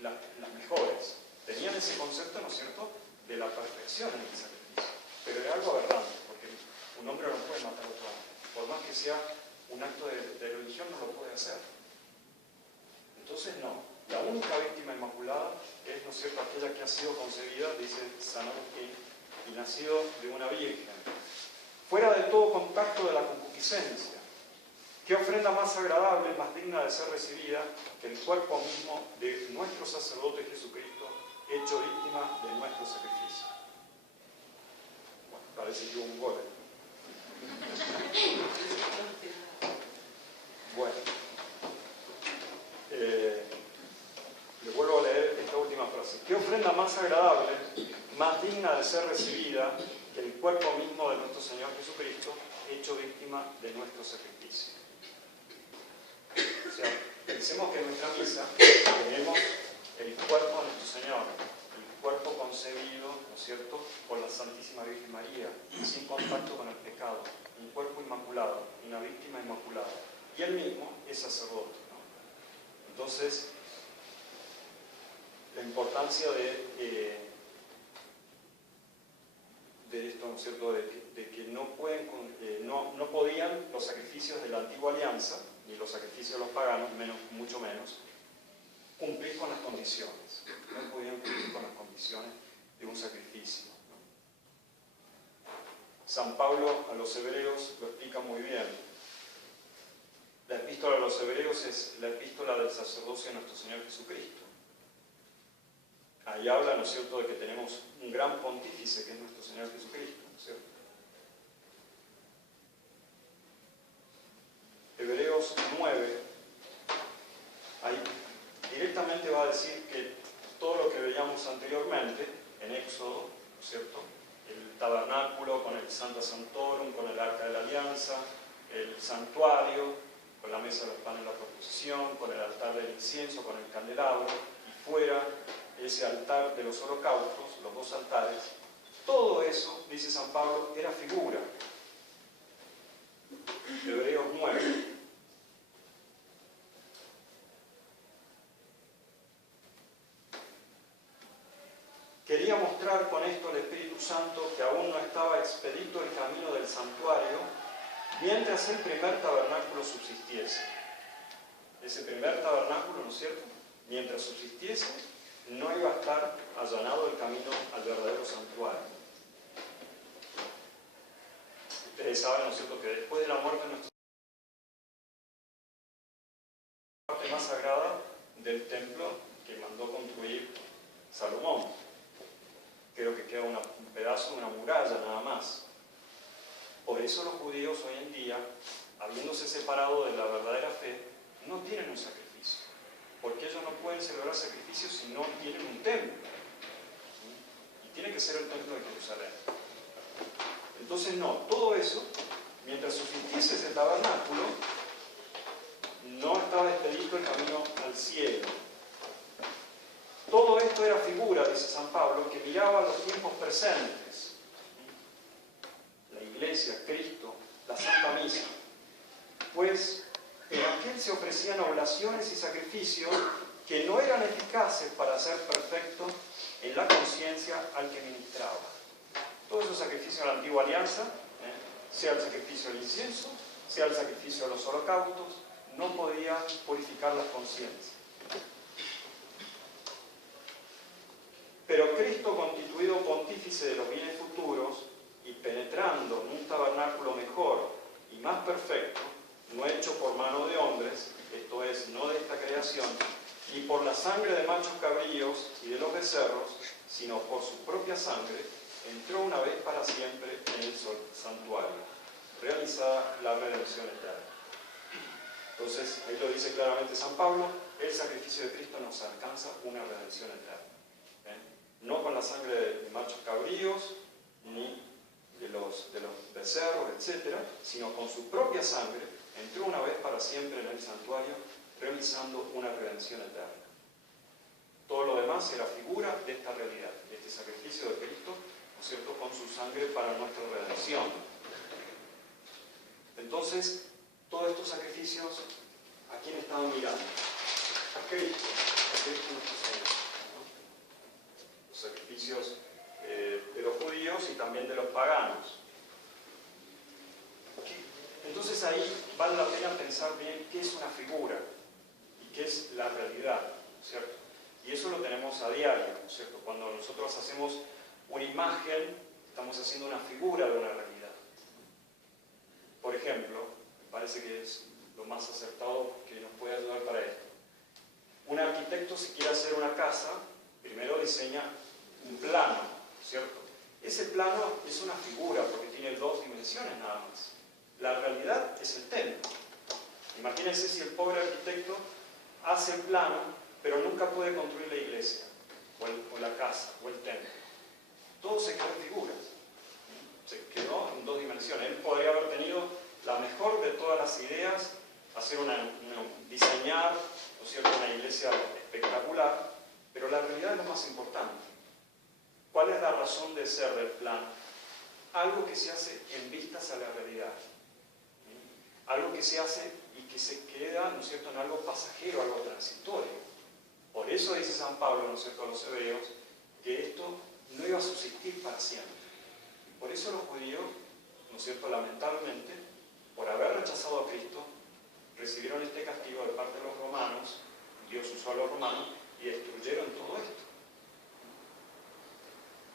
las mejores. Tenían ese concepto, ¿no es cierto?, de la perfección en el sacrificio. Pero era algo aberrante, porque un hombre no puede matar a otro hombre. Por más que sea un acto de religión, no lo puede hacer. Entonces, no. La única víctima inmaculada es, ¿no es cierto?, aquella que ha sido concebida, dice San Agustín, y nacido de una virgen, fuera de todo contacto de la concupiscencia. ¿Qué ofrenda más agradable, más digna de ser recibida que el cuerpo mismo de nuestro sacerdote Jesucristo, hecho víctima de nuestro sacrificio? Bueno, parece que hubo un gol. Bueno, le vuelvo a leer esta última frase. ¿Qué ofrenda más agradable, más digna de ser recibida que el cuerpo mismo de nuestro Señor Jesucristo, hecho víctima de nuestro sacrificio? O sea, pensemos que en nuestra misa tenemos el cuerpo de nuestro Señor, el cuerpo concebido, ¿no es cierto?, por la Santísima Virgen María, sin contacto con el pecado, un cuerpo inmaculado, una víctima inmaculada. Y él mismo es sacerdote, ¿no? Entonces, la importancia de esto, ¿no es cierto?, de que no podían los sacrificios de la antigua alianza, ni los sacrificios de los paganos, mucho menos, cumplir con las condiciones. No podían cumplir con las condiciones de un sacrificio, ¿no? San Pablo a los hebreos lo explica muy bien. La epístola a los hebreos es la epístola del sacerdocio de nuestro Señor Jesucristo. Ahí habla, ¿no es cierto?, de que tenemos un gran pontífice que es nuestro Señor Jesucristo, ¿no es cierto? Hebreos 9, ahí directamente va a decir que todo lo que veíamos anteriormente en Éxodo, ¿no es cierto?, el tabernáculo con el Santa Sanctorum, con el Arca de la Alianza, el santuario, con la mesa de los panes de la proposición, con el altar del incienso, con el candelabro, y fuera ese altar de los holocaustos, los dos altares, todo eso, dice San Pablo, era figura. Hebreos 9. Quería mostrar con esto al Espíritu Santo que aún no estaba expedito el camino del santuario mientras el primer tabernáculo subsistiese. Ese primer tabernáculo, ¿no es cierto?, mientras subsistiese, no iba a estar allanado el camino al verdadero santuario. ustedes saben, ¿no es cierto?, que después de la muerte de nuestro Señor, la parte más sagrada del templo que mandó construir Salomón. Creo que queda un pedazo de una muralla nada más. Por eso los judíos hoy en día, habiéndose separado de la verdadera fe, no tienen un sacrificio. Porque ellos no pueden celebrar sacrificios si no tienen un templo. Y tiene que ser el templo de Jerusalén. Entonces no, todo eso, mientras subsistiese ese tabernáculo, no estaba expedito el camino al cielo. Todo esto era figura, dice San Pablo, que miraba a los tiempos presentes. La Iglesia, Cristo, la Santa Misa. Pues en aquel se ofrecían oblaciones y sacrificios que no eran eficaces para hacer perfecto en la conciencia al que ministraba. Todos esos sacrificios de la antigua alianza, sea el sacrificio del incienso, sea el sacrificio de los holocaustos, no podía purificar las conciencias. Pero Cristo, constituido pontífice de los bienes futuros y penetrando en un tabernáculo mejor y más perfecto, no hecho por mano de hombres, esto es, no de esta creación, ni por la sangre de machos cabríos y de los becerros, sino por su propia sangre, entró una vez para siempre en el santuario, realizada la redención eterna. Entonces, ahí lo dice claramente San Pablo, el sacrificio de Cristo nos alcanza una redención eterna. No con la sangre de machos cabríos, ni de los becerros, etc., sino con su propia sangre, entró una vez para siempre en el santuario, realizando una redención eterna. Todo lo demás era figura de esta realidad, de este sacrificio de Cristo, ¿no es cierto?, con su sangre para nuestra redención. Entonces, todos estos sacrificios, ¿a quién estaban mirando? A Cristo nuestro Señor. Los sacrificios de los judíos y también de los paganos. Entonces ahí vale la pena pensar bien qué es una figura y qué es la realidad, ¿cierto? Y eso lo tenemos a diario, ¿cierto? Cuando nosotros hacemos una imagen, estamos haciendo una figura de una realidad. Por ejemplo, me parece que es lo más acertado que nos puede ayudar para esto. Un arquitecto, si quiere hacer una casa, primero diseña un plano, ¿cierto? Ese plano es una figura porque tiene dos dimensiones nada más. La realidad es el templo. Imagínense si el pobre arquitecto hace el plano, pero nunca puede construir la iglesia, o la casa, o el templo. Todo se quedó en figuras. Se quedó en dos dimensiones. Él podría haber tenido la mejor de todas las ideas, hacer diseñar, ¿no es cierto?, una iglesia espectacular, pero la realidad es lo más importante. ¿Cuál es la razón de ser del plano? Algo que se hace en vistas a la realidad. Algo que se hace y que se queda, ¿no es cierto?, en algo pasajero, algo transitorio. Por eso dice San Pablo, ¿no es cierto?, a los hebreos, que esto no iba a subsistir para siempre. Por eso los judíos, ¿no es cierto?, lamentablemente, por haber rechazado a Cristo, recibieron este castigo de parte de los romanos. Dios usó a los romanos y destruyeron todo esto.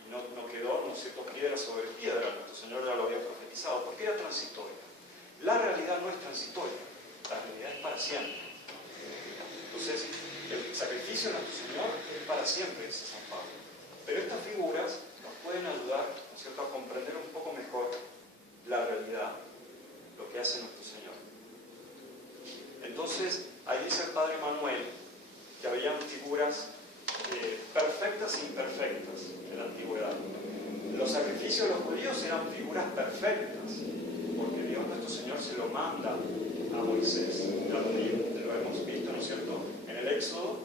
Y no quedó, ¿no es cierto?, piedra sobre piedra. Nuestro Señor ya lo había profetizado, porque era transitorio. La realidad no es transitoria, la realidad es para siempre. Entonces, el sacrificio de nuestro Señor es para siempre, dice San Pablo. Pero estas figuras nos pueden ayudar, ¿no es cierto?, a comprender un poco mejor la realidad, lo que hace nuestro Señor. Entonces, ahí dice el Padre Manuel que habían figuras perfectas e imperfectas en la antigüedad. Los sacrificios de los judíos eran figuras perfectas, porque Dios nuestro Señor se lo manda a Moisés. Ya lo hemos visto, ¿no es cierto?, en el Éxodo,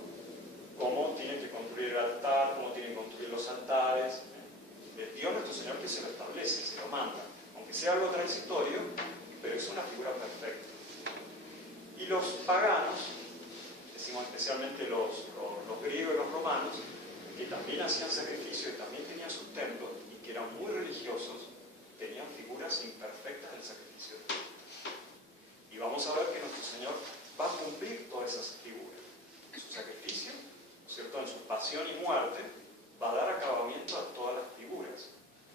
cómo tienen que construir el altar, cómo tienen que construir los altares. Dios nuestro Señor que se lo establece, se lo manda, aunque sea algo transitorio, pero es una figura perfecta. Y los paganos, decimos especialmente los griegos y los romanos, que también hacían sacrificios y también tenían sus templos y que eran muy religiosos, tenían figuras imperfectas del sacrificio de Dios. Y vamos a ver que nuestro Señor va a cumplir todas esas figuras. En su sacrificio, ¿no es cierto?, en su pasión y muerte, va a dar acabamiento a todas las figuras,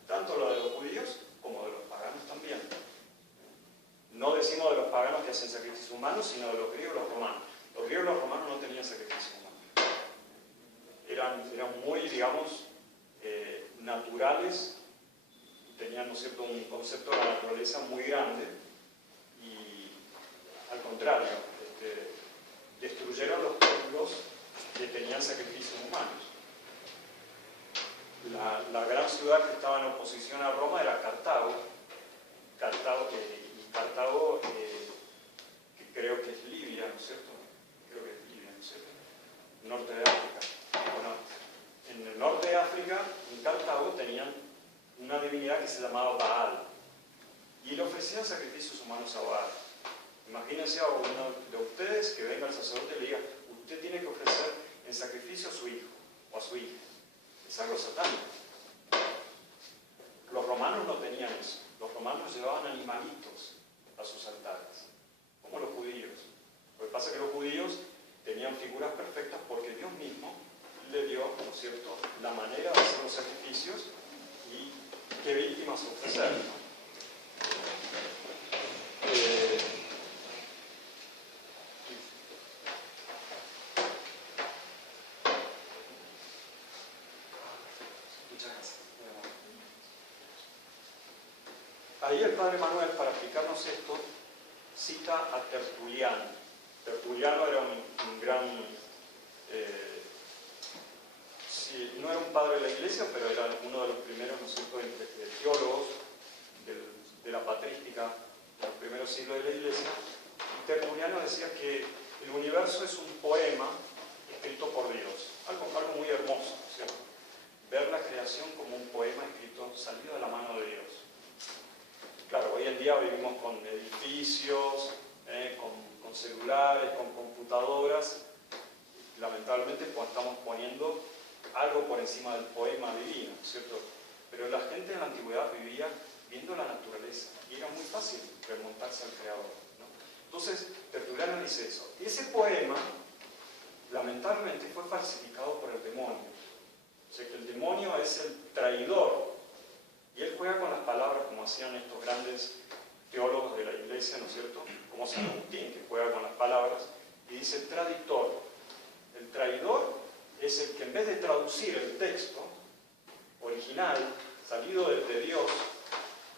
tanto la de los judíos como de los paganos también. No decimos de los paganos que hacen sacrificios humanos, sino de los griegos y los romanos. Los griegos y los romanos no tenían sacrificios humanos. Eran muy, digamos, naturales, tenían, ¿no es cierto?, un concepto de la naturaleza muy grande y, al contrario, destruyeron los pueblos que tenían sacrificios humanos. La gran ciudad que estaba en oposición a Roma era Cartago, que creo que es Libia, ¿no es cierto? Creo que es Libia, ¿no es cierto? Norte de África. Bueno, en el norte de África, en Cartago, tenían una divinidad que se llamaba Baal, y le ofrecían sacrificios humanos a Baal. Imagínense a uno de ustedes que venga el sacerdote y le diga: usted tiene que ofrecer en sacrificio a su hijo o a su hija. Es algo satánico. Los romanos no tenían eso. Los romanos llevaban animalitos a sus altares, como los judíos. Lo que pasa es que los judíos tenían figuras perfectas porque Dios mismo le dio, ¿no es cierto?, la manera de hacer los sacrificios y qué víctimas ofrecer, ¿no? Ahí el padre Manuel, para explicarnos esto, cita a Tertuliano. Tertuliano era un gran, sí, no era un padre de la iglesia, pero era uno de los primeros, ¿no es cierto?, teólogos de la patrística de los primeros siglos de la iglesia. Y Tertuliano decía que el universo es un poema escrito por Dios, algo muy hermoso, ¿cierto? Ver la creación como un poema escrito, salido de la mano de Dios. Claro, hoy en día vivimos con edificios, con celulares, con computadoras. Lamentablemente pues, estamos poniendo algo por encima del poema divino, ¿cierto? Pero la gente en la antigüedad vivía viendo la naturaleza y era muy fácil remontarse al Creador, ¿no? Entonces, Tertuliano dice eso. Y ese poema, lamentablemente, fue falsificado por el demonio. O sea que el demonio es el traidor. Y él juega con las palabras como hacían estos grandes teólogos de la iglesia, ¿no es cierto? Como San Agustín, que juega con las palabras, y dice traductor. El traidor es el que en vez de traducir el texto original, salido de Dios,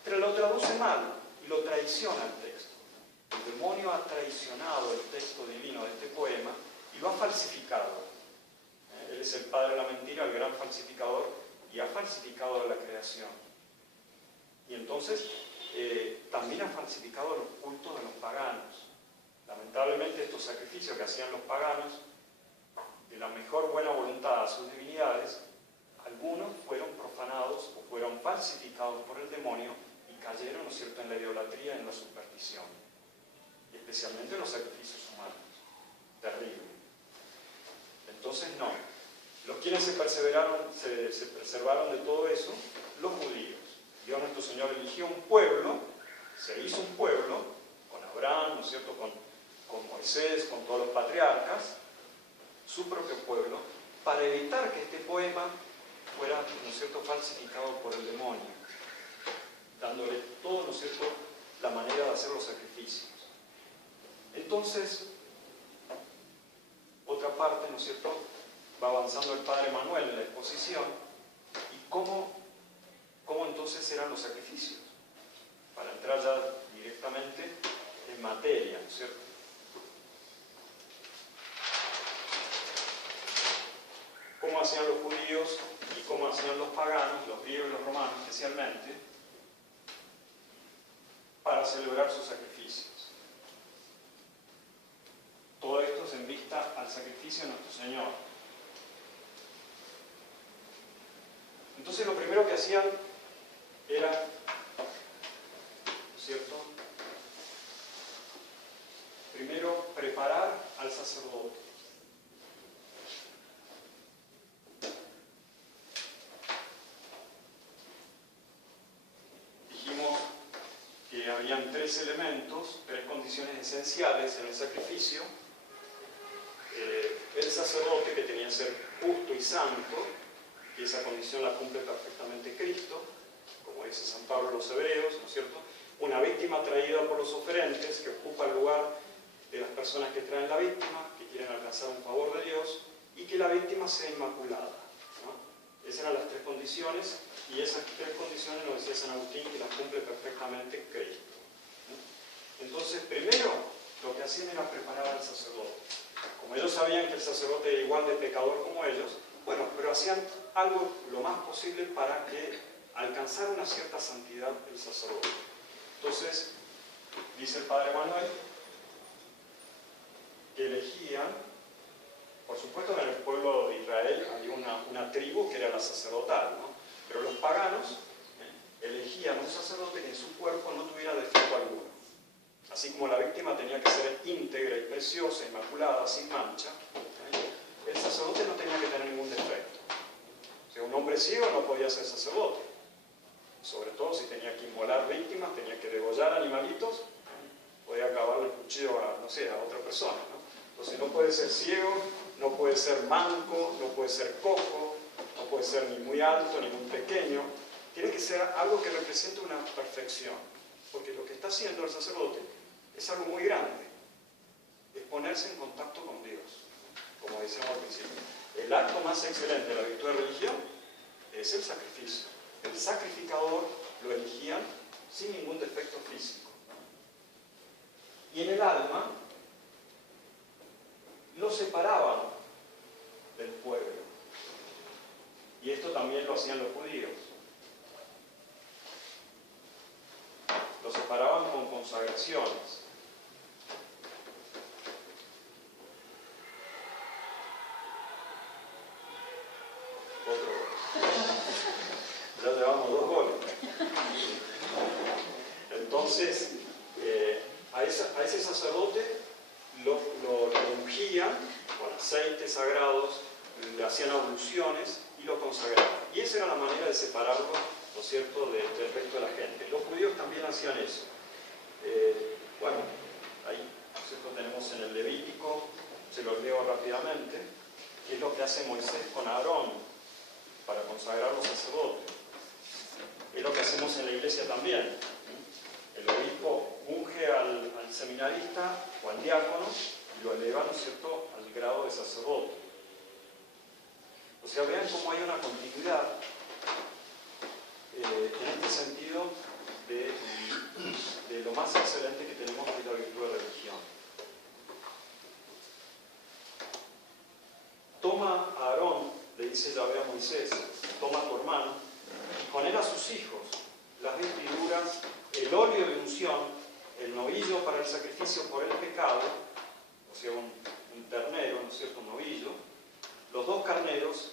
pero lo traduce mal y lo traiciona el texto. El demonio ha traicionado el texto divino de este poema y lo ha falsificado. Él es el padre de la mentira, el gran falsificador, y ha falsificado la creación. Y entonces también ha falsificado los cultos de los paganos. Lamentablemente estos sacrificios que hacían los paganos, de la mejor buena voluntad a sus divinidades, algunos fueron profanados o fueron falsificados por el demonio y cayeron, ¿no es cierto?, en la idolatría y en la superstición. Y especialmente en los sacrificios humanos. Terrible. Entonces no. Los quienes se preservaron de todo eso, los judíos. Dios nuestro Señor eligió un pueblo, se hizo un pueblo, con Abraham, ¿no es cierto?, con Moisés, con todos los patriarcas, su propio pueblo, para evitar que este poema fuera, ¿no es cierto?, falsificado por el demonio, dándole todo, ¿no es cierto?, la manera de hacer los sacrificios. Entonces, otra parte, ¿no es cierto?, va avanzando el padre Manuel en la exposición, y cómo entonces eran los sacrificios, para entrar ya directamente en materia, ¿no es cierto? Cómo hacían los judíos y cómo hacían los paganos, los griegos y los romanos especialmente, para celebrar sus sacrificios. Todo esto es en vista al sacrificio de nuestro Señor. Entonces lo primero que hacían era, ¿no es cierto?, primero preparar al sacerdote. Dijimos que habían tres elementos, tres condiciones esenciales en el sacrificio. El sacerdote, que tenía que ser justo y santo, y esa condición la cumple perfectamente Cristo, como dice San Pablo a los Hebreos, ¿no es cierto? una víctima traída por los oferentes que ocupa el lugar de las personas que traen la víctima, que quieren alcanzar un favor de Dios, y que la víctima sea inmaculada, ¿no? Esas eran las tres condiciones, y esas tres condiciones nos decía San Agustín que las cumple perfectamente Cristo, ¿no? Entonces, primero, lo que hacían era preparar al sacerdote. Como ellos sabían que el sacerdote era igual de pecador como ellos, bueno, pero hacían algo lo más posible para que alcanzara una cierta santidad el sacerdote. Entonces, dice el padre Manuel, que elegían, por supuesto en el pueblo de Israel había una tribu que era la sacerdotal, ¿no? Pero los paganos elegían un sacerdote que en su cuerpo no tuviera defecto alguno. Así como la víctima tenía que ser íntegra y preciosa, inmaculada, sin mancha, el sacerdote no tenía que tener ningún defecto. O sea, un hombre ciego no podía ser sacerdote. Sobre todo si tenía que inmolar víctimas, tenía que degollar animalitos, podía acabarle el cuchillo a, no sé, a otra persona, ¿no? Entonces no puede ser ciego, no puede ser manco, no puede ser cojo, no puede ser ni muy alto ni muy pequeño. Tiene que ser algo que represente una perfección. Porque lo que está haciendo el sacerdote es algo muy grande. Es ponerse en contacto con Dios, como decíamos al principio. El acto más excelente de la virtud de religión es el sacrificio. El sacrificador lo elegían sin ningún defecto físico. Y en el alma lo separaban del pueblo. Y esto también lo hacían los judíos. Lo separaban con consagraciones. Otro gol. Ya llevamos 2 goles. Entonces, a ese sacerdote lo ungían con aceites sagrados, le hacían abluciones y lo consagraban. Y esa era la manera de separarlo, ¿no es cierto?, del resto de la gente. Los judíos también hacían eso. Bueno, ahí, ¿no es cierto?, tenemos en el Levítico, se los leo rápidamente, que es lo que hace Moisés con Aarón para consagrar los sacerdotes. Es lo que hacemos en la iglesia también. El obispo unge al seminarista o al diácono y lo eleva, ¿no es cierto?, al grado de sacerdote. O sea, vean cómo hay una continuidad en este sentido de lo más excelente que tenemos, que es la virtud de religión. Toma a Aarón, le dice Yahvé a Moisés, toma a tu hermano, y con él a sus hijos, las vestiduras, el óleo de unción, el novillo para el sacrificio por el pecado, o sea, un ternero, ¿no es cierto?, un novillo, los 2 carneros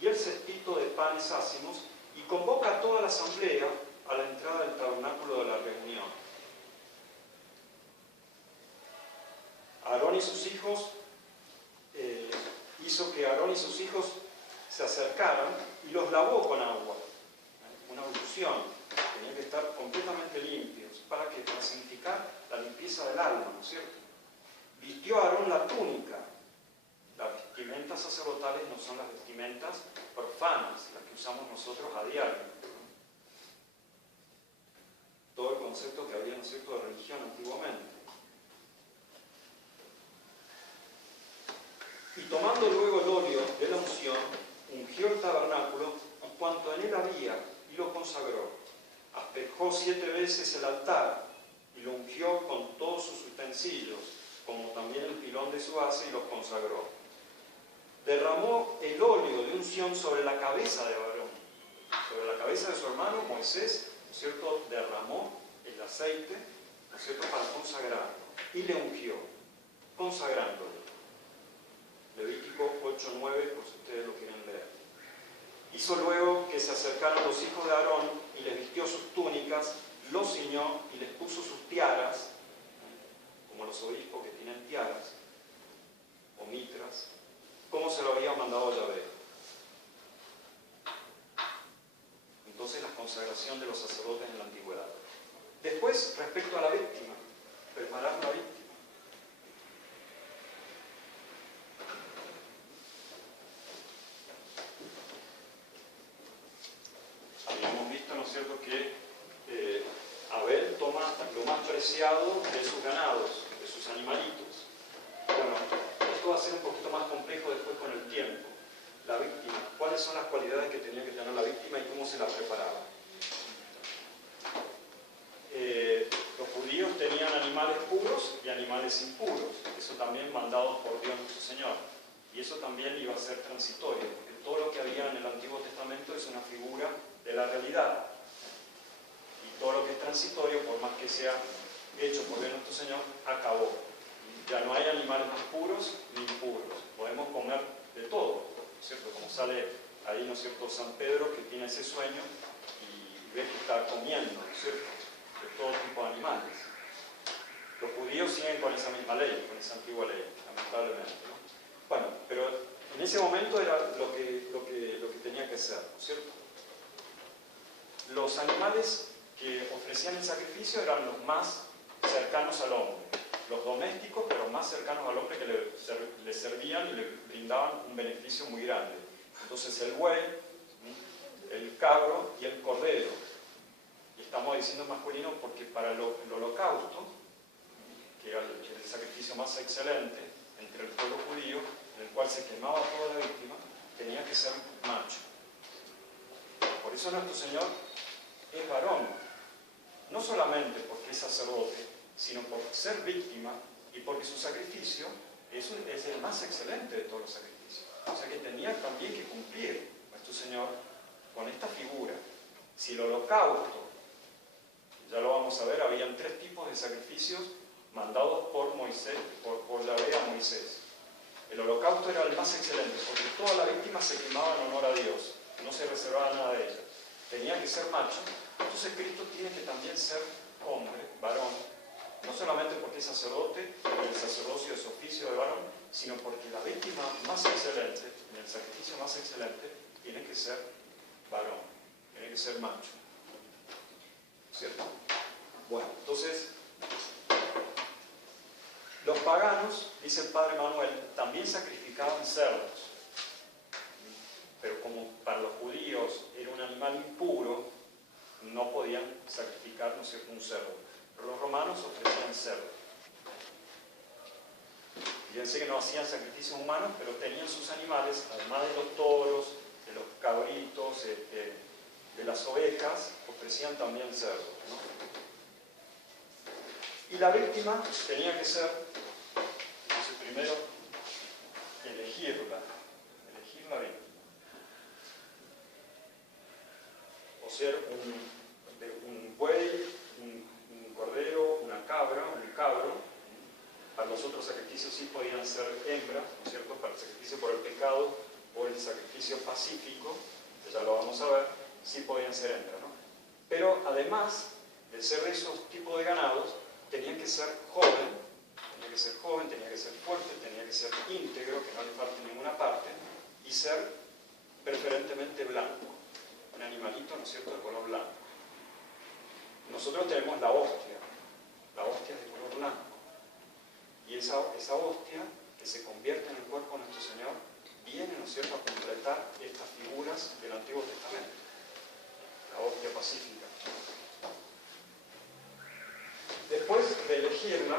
y el cestito de panes ácimos, y convoca a toda la asamblea a la entrada del tabernáculo de la reunión. Aarón y sus hijos, hizo que Aarón y sus hijos se acercaran y los lavó con agua, una ablución. Tenían que estar completamente limpios. ¿Para qué? Para significar la limpieza del alma, ¿no es cierto? Vistió a Aarón la túnica. Las vestimentas sacerdotales no son las vestimentas profanas, las que usamos nosotros a diario. Todo el concepto que había, ¿no es cierto?, de religión antiguamente. Y tomando luego el óleo de la unción, ungió el tabernáculo y cuanto en él había, y lo consagró. Aspejó 7 veces el altar y lo ungió con todos sus utensilios, como también el pilón de su base, y los consagró. Derramó el óleo de unción sobre la cabeza de Aarón, sobre la cabeza de su hermano Moisés, ¿no es cierto?, derramó el aceite, ¿no es cierto?, para consagrarlo, y le ungió, consagrándolo. Levítico 8:9, por si ustedes lo quieren leer. Hizo luego que se acercaran los hijos de Aarón y les vistió sus túnicas, los ciñó y les puso sus tiaras, como los obispos que tienen tiaras o mitras, como se lo había mandado Yahvé. Entonces, la consagración de los sacerdotes en la antigüedad. Después, respecto a la víctima, preparar la víctima. Habíamos visto, ¿no es cierto?, que Abel toma lo más preciado de sus ganados, de sus animalitos. Bueno, esto va a ser un poquito más complejo después con el tiempo. La víctima, ¿cuáles son las cualidades que tenía que tener la víctima y cómo se las preparaba? Los judíos tenían animales puros y animales impuros, eso también mandados por Dios nuestro Señor. Y eso también iba a ser transitorio, porque todo lo que había en el Antiguo Testamento es una figura de la realidad. Y todo lo que es transitorio, por más que sea hecho por Dios nuestro Señor, acabó. Ya no hay animales más puros ni impuros. Podemos comer de todo, ¿no es cierto? Como sale ahí, ¿no es cierto?, San Pedro, que tiene ese sueño y ve que está comiendo, ¿no es cierto?, de todo tipo de animales. Los judíos siguen con esa misma ley, con esa antigua ley, lamentablemente, ¿no? Bueno, pero en ese momento era lo que tenía que ser, ¿no es cierto? Los animales que ofrecían el sacrificio eran los más cercanos al hombre, los domésticos, pero más cercanos al hombre, que le servían y le brindaban un beneficio muy grande. Entonces el buey, el cabro y el cordero. Y estamos diciendo masculino porque para el holocausto, que era el sacrificio más excelente entre el pueblo judío, en el cual se quemaba toda la víctima, tenía que ser macho. Por eso nuestro Señor es varón, no solamente porque es sacerdote, sino por ser víctima y porque su sacrificio es el más excelente de todos los sacrificios. O sea que tenía también que cumplir nuestro Señor con esta figura. Si el holocausto, ya lo vamos a ver, habían 3 tipos de sacrificios mandados por Moisés, por Yahvé a Moisés. El holocausto era el más excelente, porque toda la víctima se quemaba en honor a Dios, no se reservaba nada de ella. Tenía que ser macho, entonces Cristo tiene que también ser hombre, varón, no solamente porque es sacerdote, el sacerdocio es oficio de varón, sino porque la víctima más excelente, en el sacrificio más excelente, tiene que ser varón, tiene que ser macho. ¿Cierto? Bueno, entonces, los paganos, dice el Padre Manuel, también sacrificaban cerdos. Pero como para los judíos era un animal impuro, no podían sacrificar, ¿no es cierto?, un cerdo. Pero los romanos ofrecían cerdo. Fíjense que no hacían sacrificios humanos, pero tenían sus animales, además de los toros, de los cabritos, de las ovejas, ofrecían también cerdos, ¿no? Y la víctima tenía que ser, entonces primero, elegir la víctima. O ser un buey, un cordero, una cabra, un cabro. Para los otros sacrificios sí podían ser hembras, ¿no es cierto?, para el sacrificio por el pecado o el sacrificio pacífico, que ya lo vamos a ver, sí podían ser hembras, ¿no? Pero además de ser de esos tipos de ganados, tenían que ser joven, tenía que ser fuerte, tenía que ser íntegro, que no le falte ninguna parte, y ser preferentemente blanco, un animalito, ¿no es cierto?, de color blanco. Nosotros tenemos la hostia es de color blanco. Y esa hostia, que se convierte en el cuerpo de nuestro Señor, viene, ¿no es cierto?, a completar estas figuras del Antiguo Testamento. La hostia pacífica. Después de elegirla,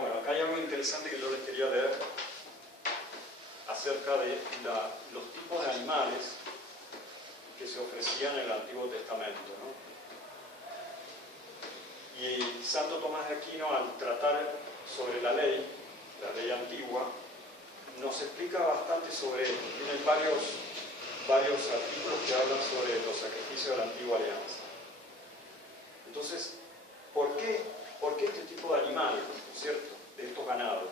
bueno, acá hay algo interesante que yo les quería leer acerca de los tipos de animales que se ofrecían en el Antiguo Testamento, ¿no? Y Santo Tomás de Aquino, al tratar sobre la ley antigua, nos explica bastante sobre esto. Tienen varios artículos que hablan sobre los sacrificios de la antigua alianza. Entonces, ¿por qué este tipo de animales, ¿no es cierto?, de estos ganados?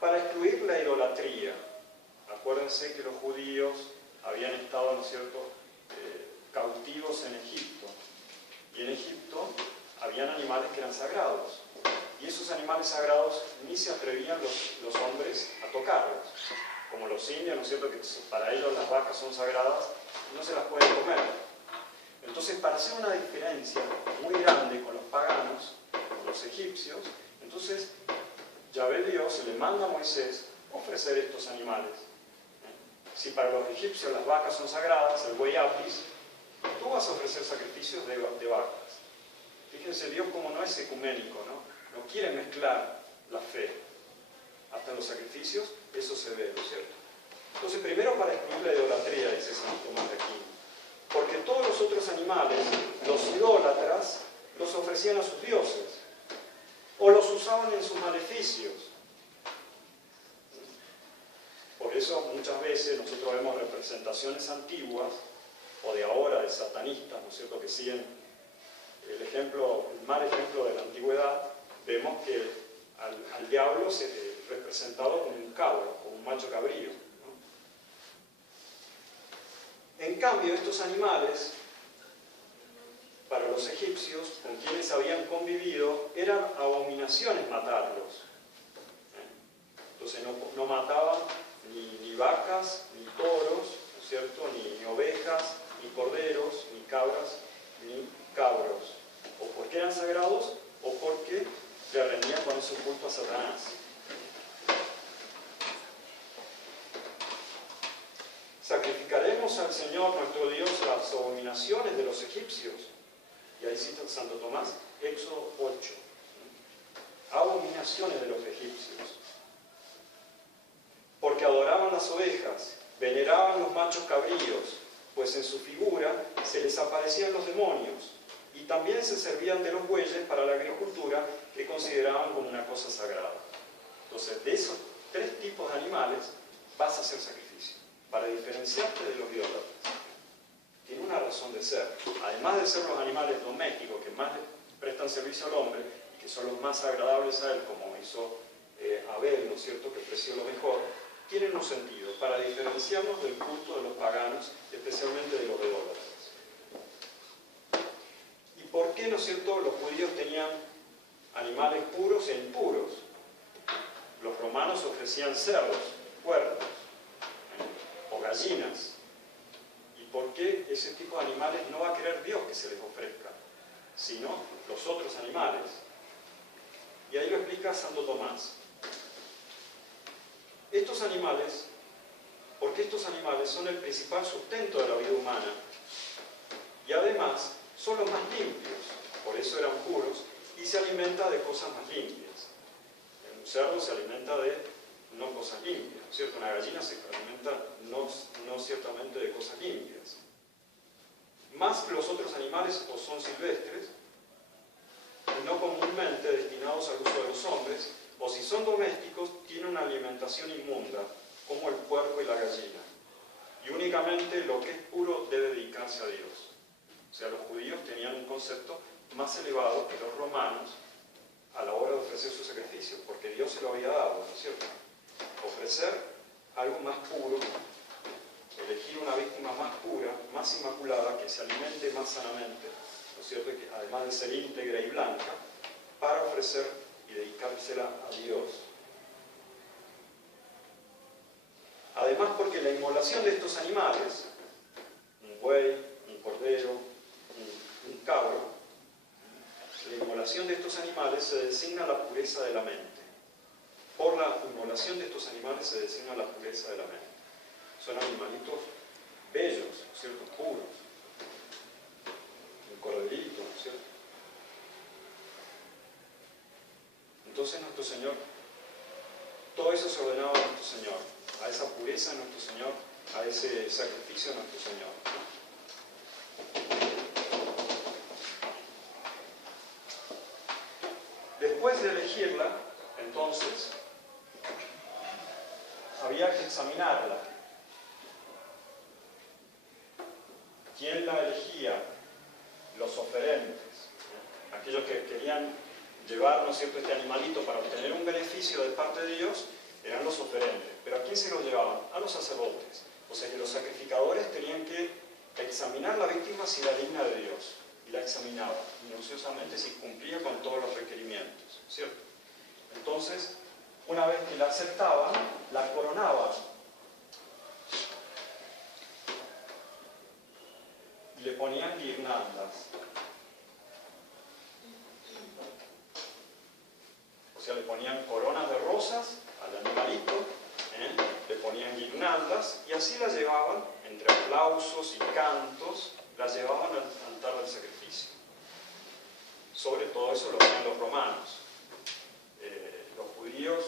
Para excluir la idolatría. Acuérdense que los judíos habían estado, ¿no es cierto?, cautivos en Egipto. Y en Egipto habían animales que eran sagrados. Y esos animales sagrados ni se atrevían los hombres a tocarlos. Como los indios, ¿no es cierto?, que para ellos las vacas son sagradas y no se las pueden comer. Entonces, para hacer una diferencia muy grande con los paganos, con los egipcios, entonces Yahvé Dios le manda a Moisés ofrecer estos animales. Si para los egipcios las vacas son sagradas, el buey apis, tú vas a ofrecer sacrificios de vacas. Fíjense, Dios como no es ecuménico, ¿no? No quiere mezclar la fe. Hasta en los sacrificios, eso se ve, ¿no es cierto? Entonces, primero para excluir la idolatría, dice Santo Tomás de Aquino. Porque todos los otros animales, los idólatras, los ofrecían a sus dioses. O los usaban en sus maleficios. Por eso muchas veces nosotros vemos representaciones antiguas, o de ahora, de satanistas, ¿no es cierto?, que siguen el mal ejemplo de la antigüedad. Vemos que al diablo se representado como un cabro, como un macho cabrío, ¿no? En cambio, estos animales, para los egipcios, con quienes habían convivido, eran abominaciones matarlos. Entonces no mataban ni vacas, ni toros, ¿no es cierto?, ni ovejas, ni corderos, ni cabras, ni cabros. O porque eran sagrados, o porque le rendían con ese culto a Satanás. Sacrificaremos al Señor nuestro Dios las abominaciones de los egipcios. Y ahí cita Santo Tomás, Éxodo 8. Abominaciones de los egipcios. Porque adoraban las ovejas, veneraban los machos cabríos, pues en su figura se les aparecían los demonios, y también se servían de los bueyes para la agricultura, que consideraban como una cosa sagrada. Entonces, de esos tres tipos de animales vas a hacer sacrificio, para diferenciarte de los idólatras. Tiene una razón de ser. Además de ser los animales domésticos que más le prestan servicio al hombre y que son los más agradables a él, como hizo Abel, ¿no es cierto?, que ofreció lo mejor, tienen un sentido para diferenciarnos del culto de los paganos, especialmente de los idólatras. ¿Y por qué, no es cierto?, los judíos tenían animales puros e impuros? Los romanos ofrecían cerdos, cuernos, o gallinas. ¿Y por qué ese tipo de animales no va a querer Dios que se les ofrezca, sino los otros animales? Y ahí lo explica Santo Tomás. Estos animales, porque estos animales son el principal sustento de la vida humana, y además son los más limpios, por eso eran puros, y se alimenta de cosas más limpias. Un cerdo se alimenta de no cosas limpias, ¿no es cierto? Una gallina se alimenta no ciertamente de cosas limpias. Más los otros animales o son silvestres, no comúnmente destinados al uso de los hombres, o si son domésticos, tienen una alimentación inmunda, como el puerco y la gallina. Y únicamente lo que es puro debe dedicarse a Dios. O sea, los judíos tenían un concepto más elevado que los romanos a la hora de ofrecer sus sacrificios, porque Dios se lo había dado, ¿no es cierto? Ofrecer algo más puro, elegir una víctima más pura, más inmaculada, que se alimente más sanamente, ¿no es cierto?, y que además de ser íntegra y blanca, para ofrecer y dedicársela a Dios. Además, porque la inmolación de estos animales, un buey, un cordero, un cabro, la inmolación de estos animales se designa la pureza de la mente. Por la inmolación de estos animales se designa la pureza de la mente. Son animalitos bellos, ¿no es cierto?, puros. Un corderito, ¿no es cierto? Entonces nuestro Señor, todo eso se ordenaba a nuestro Señor, a esa pureza de nuestro Señor, a ese sacrificio de nuestro Señor. Después de elegirla, entonces, había que examinarla. ¿Quién la elegía? Los oferentes, aquellos que querían llevar, ¿no es cierto?, este animalito para obtener un beneficio de parte de Dios, eran los oferentes. ¿Pero a quién se lo llevaban? A los sacerdotes. O sea que los sacrificadores tenían que examinar la víctima si era digna de Dios. Y la examinaban minuciosamente si cumplía con todos los requerimientos, ¿cierto? Entonces, una vez que la aceptaban, la coronaban. Y le ponían guirnaldas. O sea, le ponían coronas de rosas al animalito, le ponían guirnaldas y así la llevaban entre aplausos y cantos las llevaban al altar del sacrificio. Sobre todo eso lo hacían los romanos. Los judíos,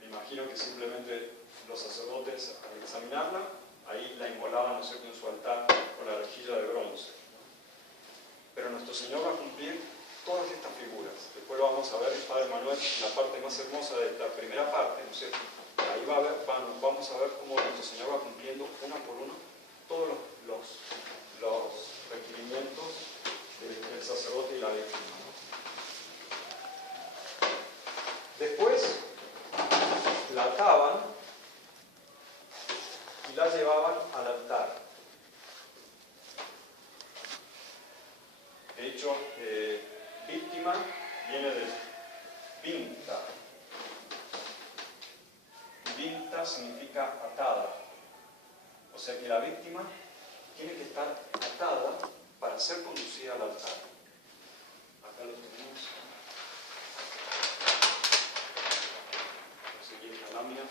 me imagino que simplemente los sacerdotes, al examinarla, ahí la inmolaban, ¿no es cierto?, en su altar con la rejilla de bronce. Pero nuestro Señor va a cumplir todas estas figuras. Después lo vamos a ver el Padre Manuel, la parte más hermosa de esta primera parte, ¿no es cierto? Ahí vamos a ver cómo nuestro Señor va cumpliendo uno por uno todos los requerimientos del sacerdote y la víctima. Después la ataban y la llevaban al altar. De hecho, víctima viene de vinta. Vinta significa atada. O sea que la víctima tiene que estar atada para ser conducida al altar. Acá lo tenemos. Seguir la lámina.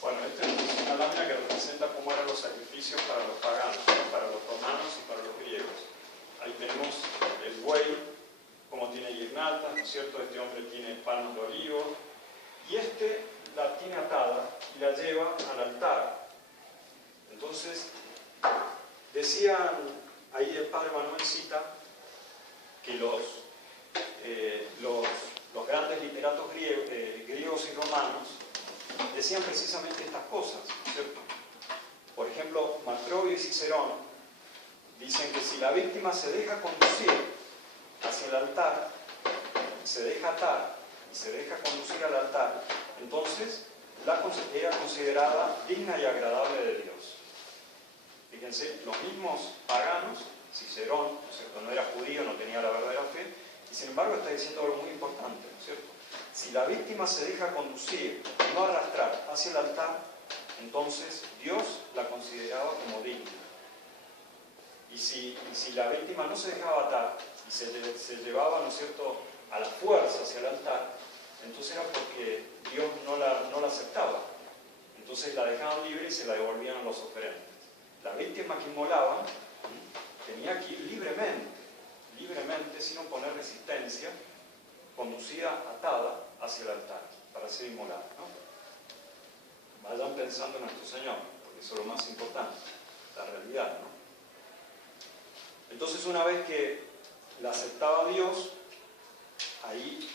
Bueno, esta es una lámina que representa cómo eran los sacrificios para los paganos, para los romanos y para los griegos. Ahí tenemos el buey, como tiene guirnaldas, ¿no es cierto? Este hombre tiene palmas de olivo, y este la tiene atada y la lleva al altar. Entonces, decían, ahí el Padre Manuel cita que los grandes literatos griegos y romanos decían precisamente estas cosas, ¿cierto? Por ejemplo, Macrobio y Cicerón dicen que si la víctima se deja conducir hacia el altar, se deja atar y se deja conducir al altar, entonces era considerada digna y agradable de Dios. Fíjense, los mismos paganos, Cicerón, ¿no es cierto?, no era judío, no tenía la verdadera fe, y sin embargo está diciendo algo muy importante, ¿no es cierto? Si la víctima se deja conducir, no arrastrar hacia el altar, entonces Dios la consideraba como digna. Y si la víctima no se dejaba atar y se llevaba, ¿no es cierto?, a la fuerza hacia el altar, entonces era porque Dios no la aceptaba. Entonces la dejaban libre y se la devolvían a los oferentes. La víctima que inmolaban tenía que ir libremente, sin oponer resistencia, conducida, atada hacia el altar para ser inmolada, ¿no? Vayan pensando en nuestro Señor, porque eso es lo más importante, la realidad, ¿no? Entonces, una vez que la aceptaba Dios, ahí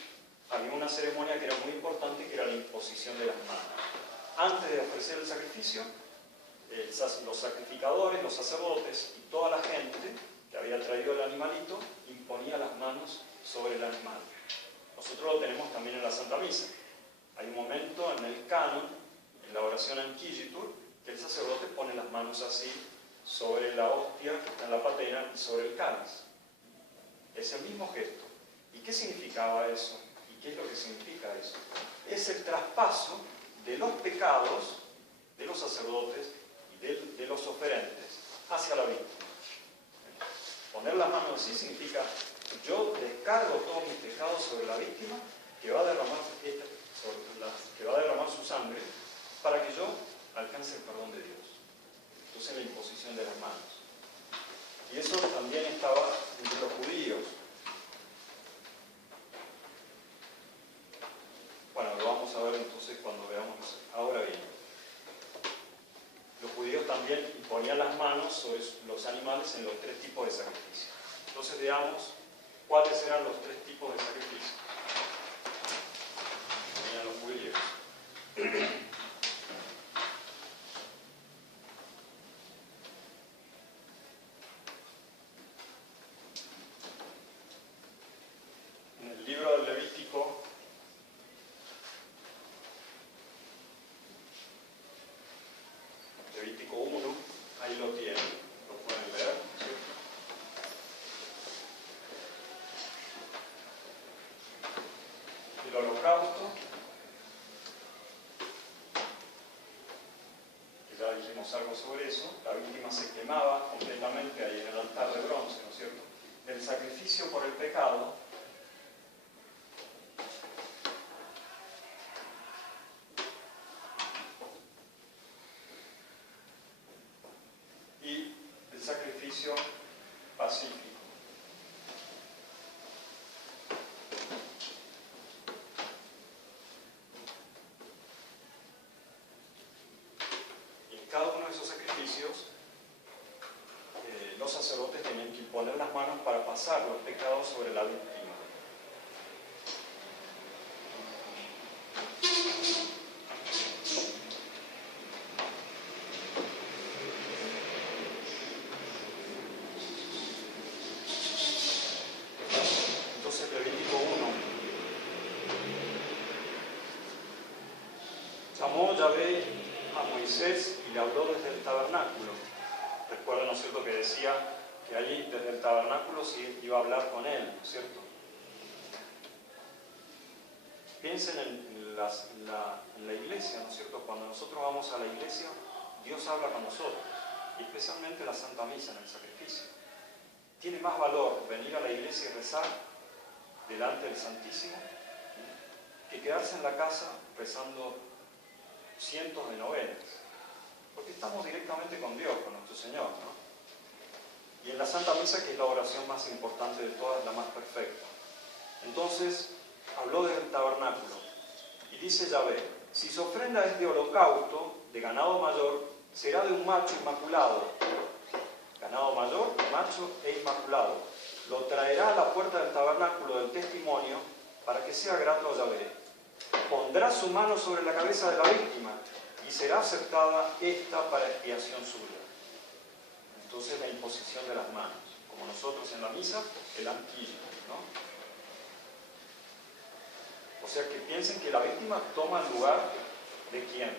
había una ceremonia que era muy importante, que era la imposición de las manos. Antes de ofrecer el sacrificio, los sacrificadores, los sacerdotes y toda la gente que había traído el animalito imponía las manos sobre el animal. Nosotros lo tenemos también en la Santa Misa. Hay un momento en el canon, en la oración Anquillitur, que el sacerdote pone las manos así sobre la hostia que está en la patena y sobre el cáliz. Es el mismo gesto. ¿Y qué significaba eso? ¿Y qué es lo que significa eso? Es el traspaso de los pecados de los sacerdotes y de los oferentes hacia la víctima. Poner las manos así significa: yo descargo todos mis pecados sobre la víctima, que va a derramar su sangre para que yo alcance el perdón de Dios. Entonces, la imposición de las manos. Y eso también estaba entre los judíos. Bueno, lo vamos a ver entonces cuando veamos. Ahora bien, los judíos también ponían las manos sobre los animales en los tres tipos de sacrificio. Entonces veamos cuáles eran los tres tipos de sacrificio que tenían los judíos. En el libro del Levítico, Levítico 1, ahí lo tienen, lo pueden ver, ¿cierto? El holocausto, que ya dijimos algo sobre eso, la víctima se quemaba completamente ahí en el altar de bronce, ¿no es cierto? El sacrificio por el pecado, que imponer las manos para pasar los pecados sobre la víctima. Entonces Levítico 1. Llamó Yahvé a Moisés y le habló desde el tabernáculo. Recuerda, ¿no es cierto?, que decía que allí desde el tabernáculo sí iba a hablar con él, ¿no es cierto? Piensen en la iglesia, ¿no es cierto? Cuando nosotros vamos a la iglesia, Dios habla con nosotros, y especialmente la Santa Misa en el sacrificio. Tiene más valor venir a la iglesia y rezar delante del Santísimo que quedarse en la casa rezando cientos de novenas, porque estamos directamente con Dios, con nuestro Señor, ¿no? Y en la Santa Misa, que es la oración más importante de todas, la más perfecta. Entonces, habló desde el tabernáculo, y dice Yahvé: si su ofrenda es de holocausto, de ganado mayor, será de un macho inmaculado. Ganado mayor, macho e inmaculado. Lo traerá a la puerta del tabernáculo del testimonio, para que sea grato a Yahvé. Pondrá su mano sobre la cabeza de la víctima, y será aceptada esta para expiación suya. Entonces, la imposición de las manos, como nosotros en la misa, el anquillo, ¿no? O sea, que piensen que la víctima toma el lugar de quién,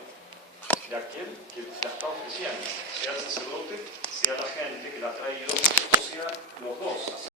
de aquel que la está ofreciendo, sea el sacerdote, sea la gente que la ha traído, o sea los dos.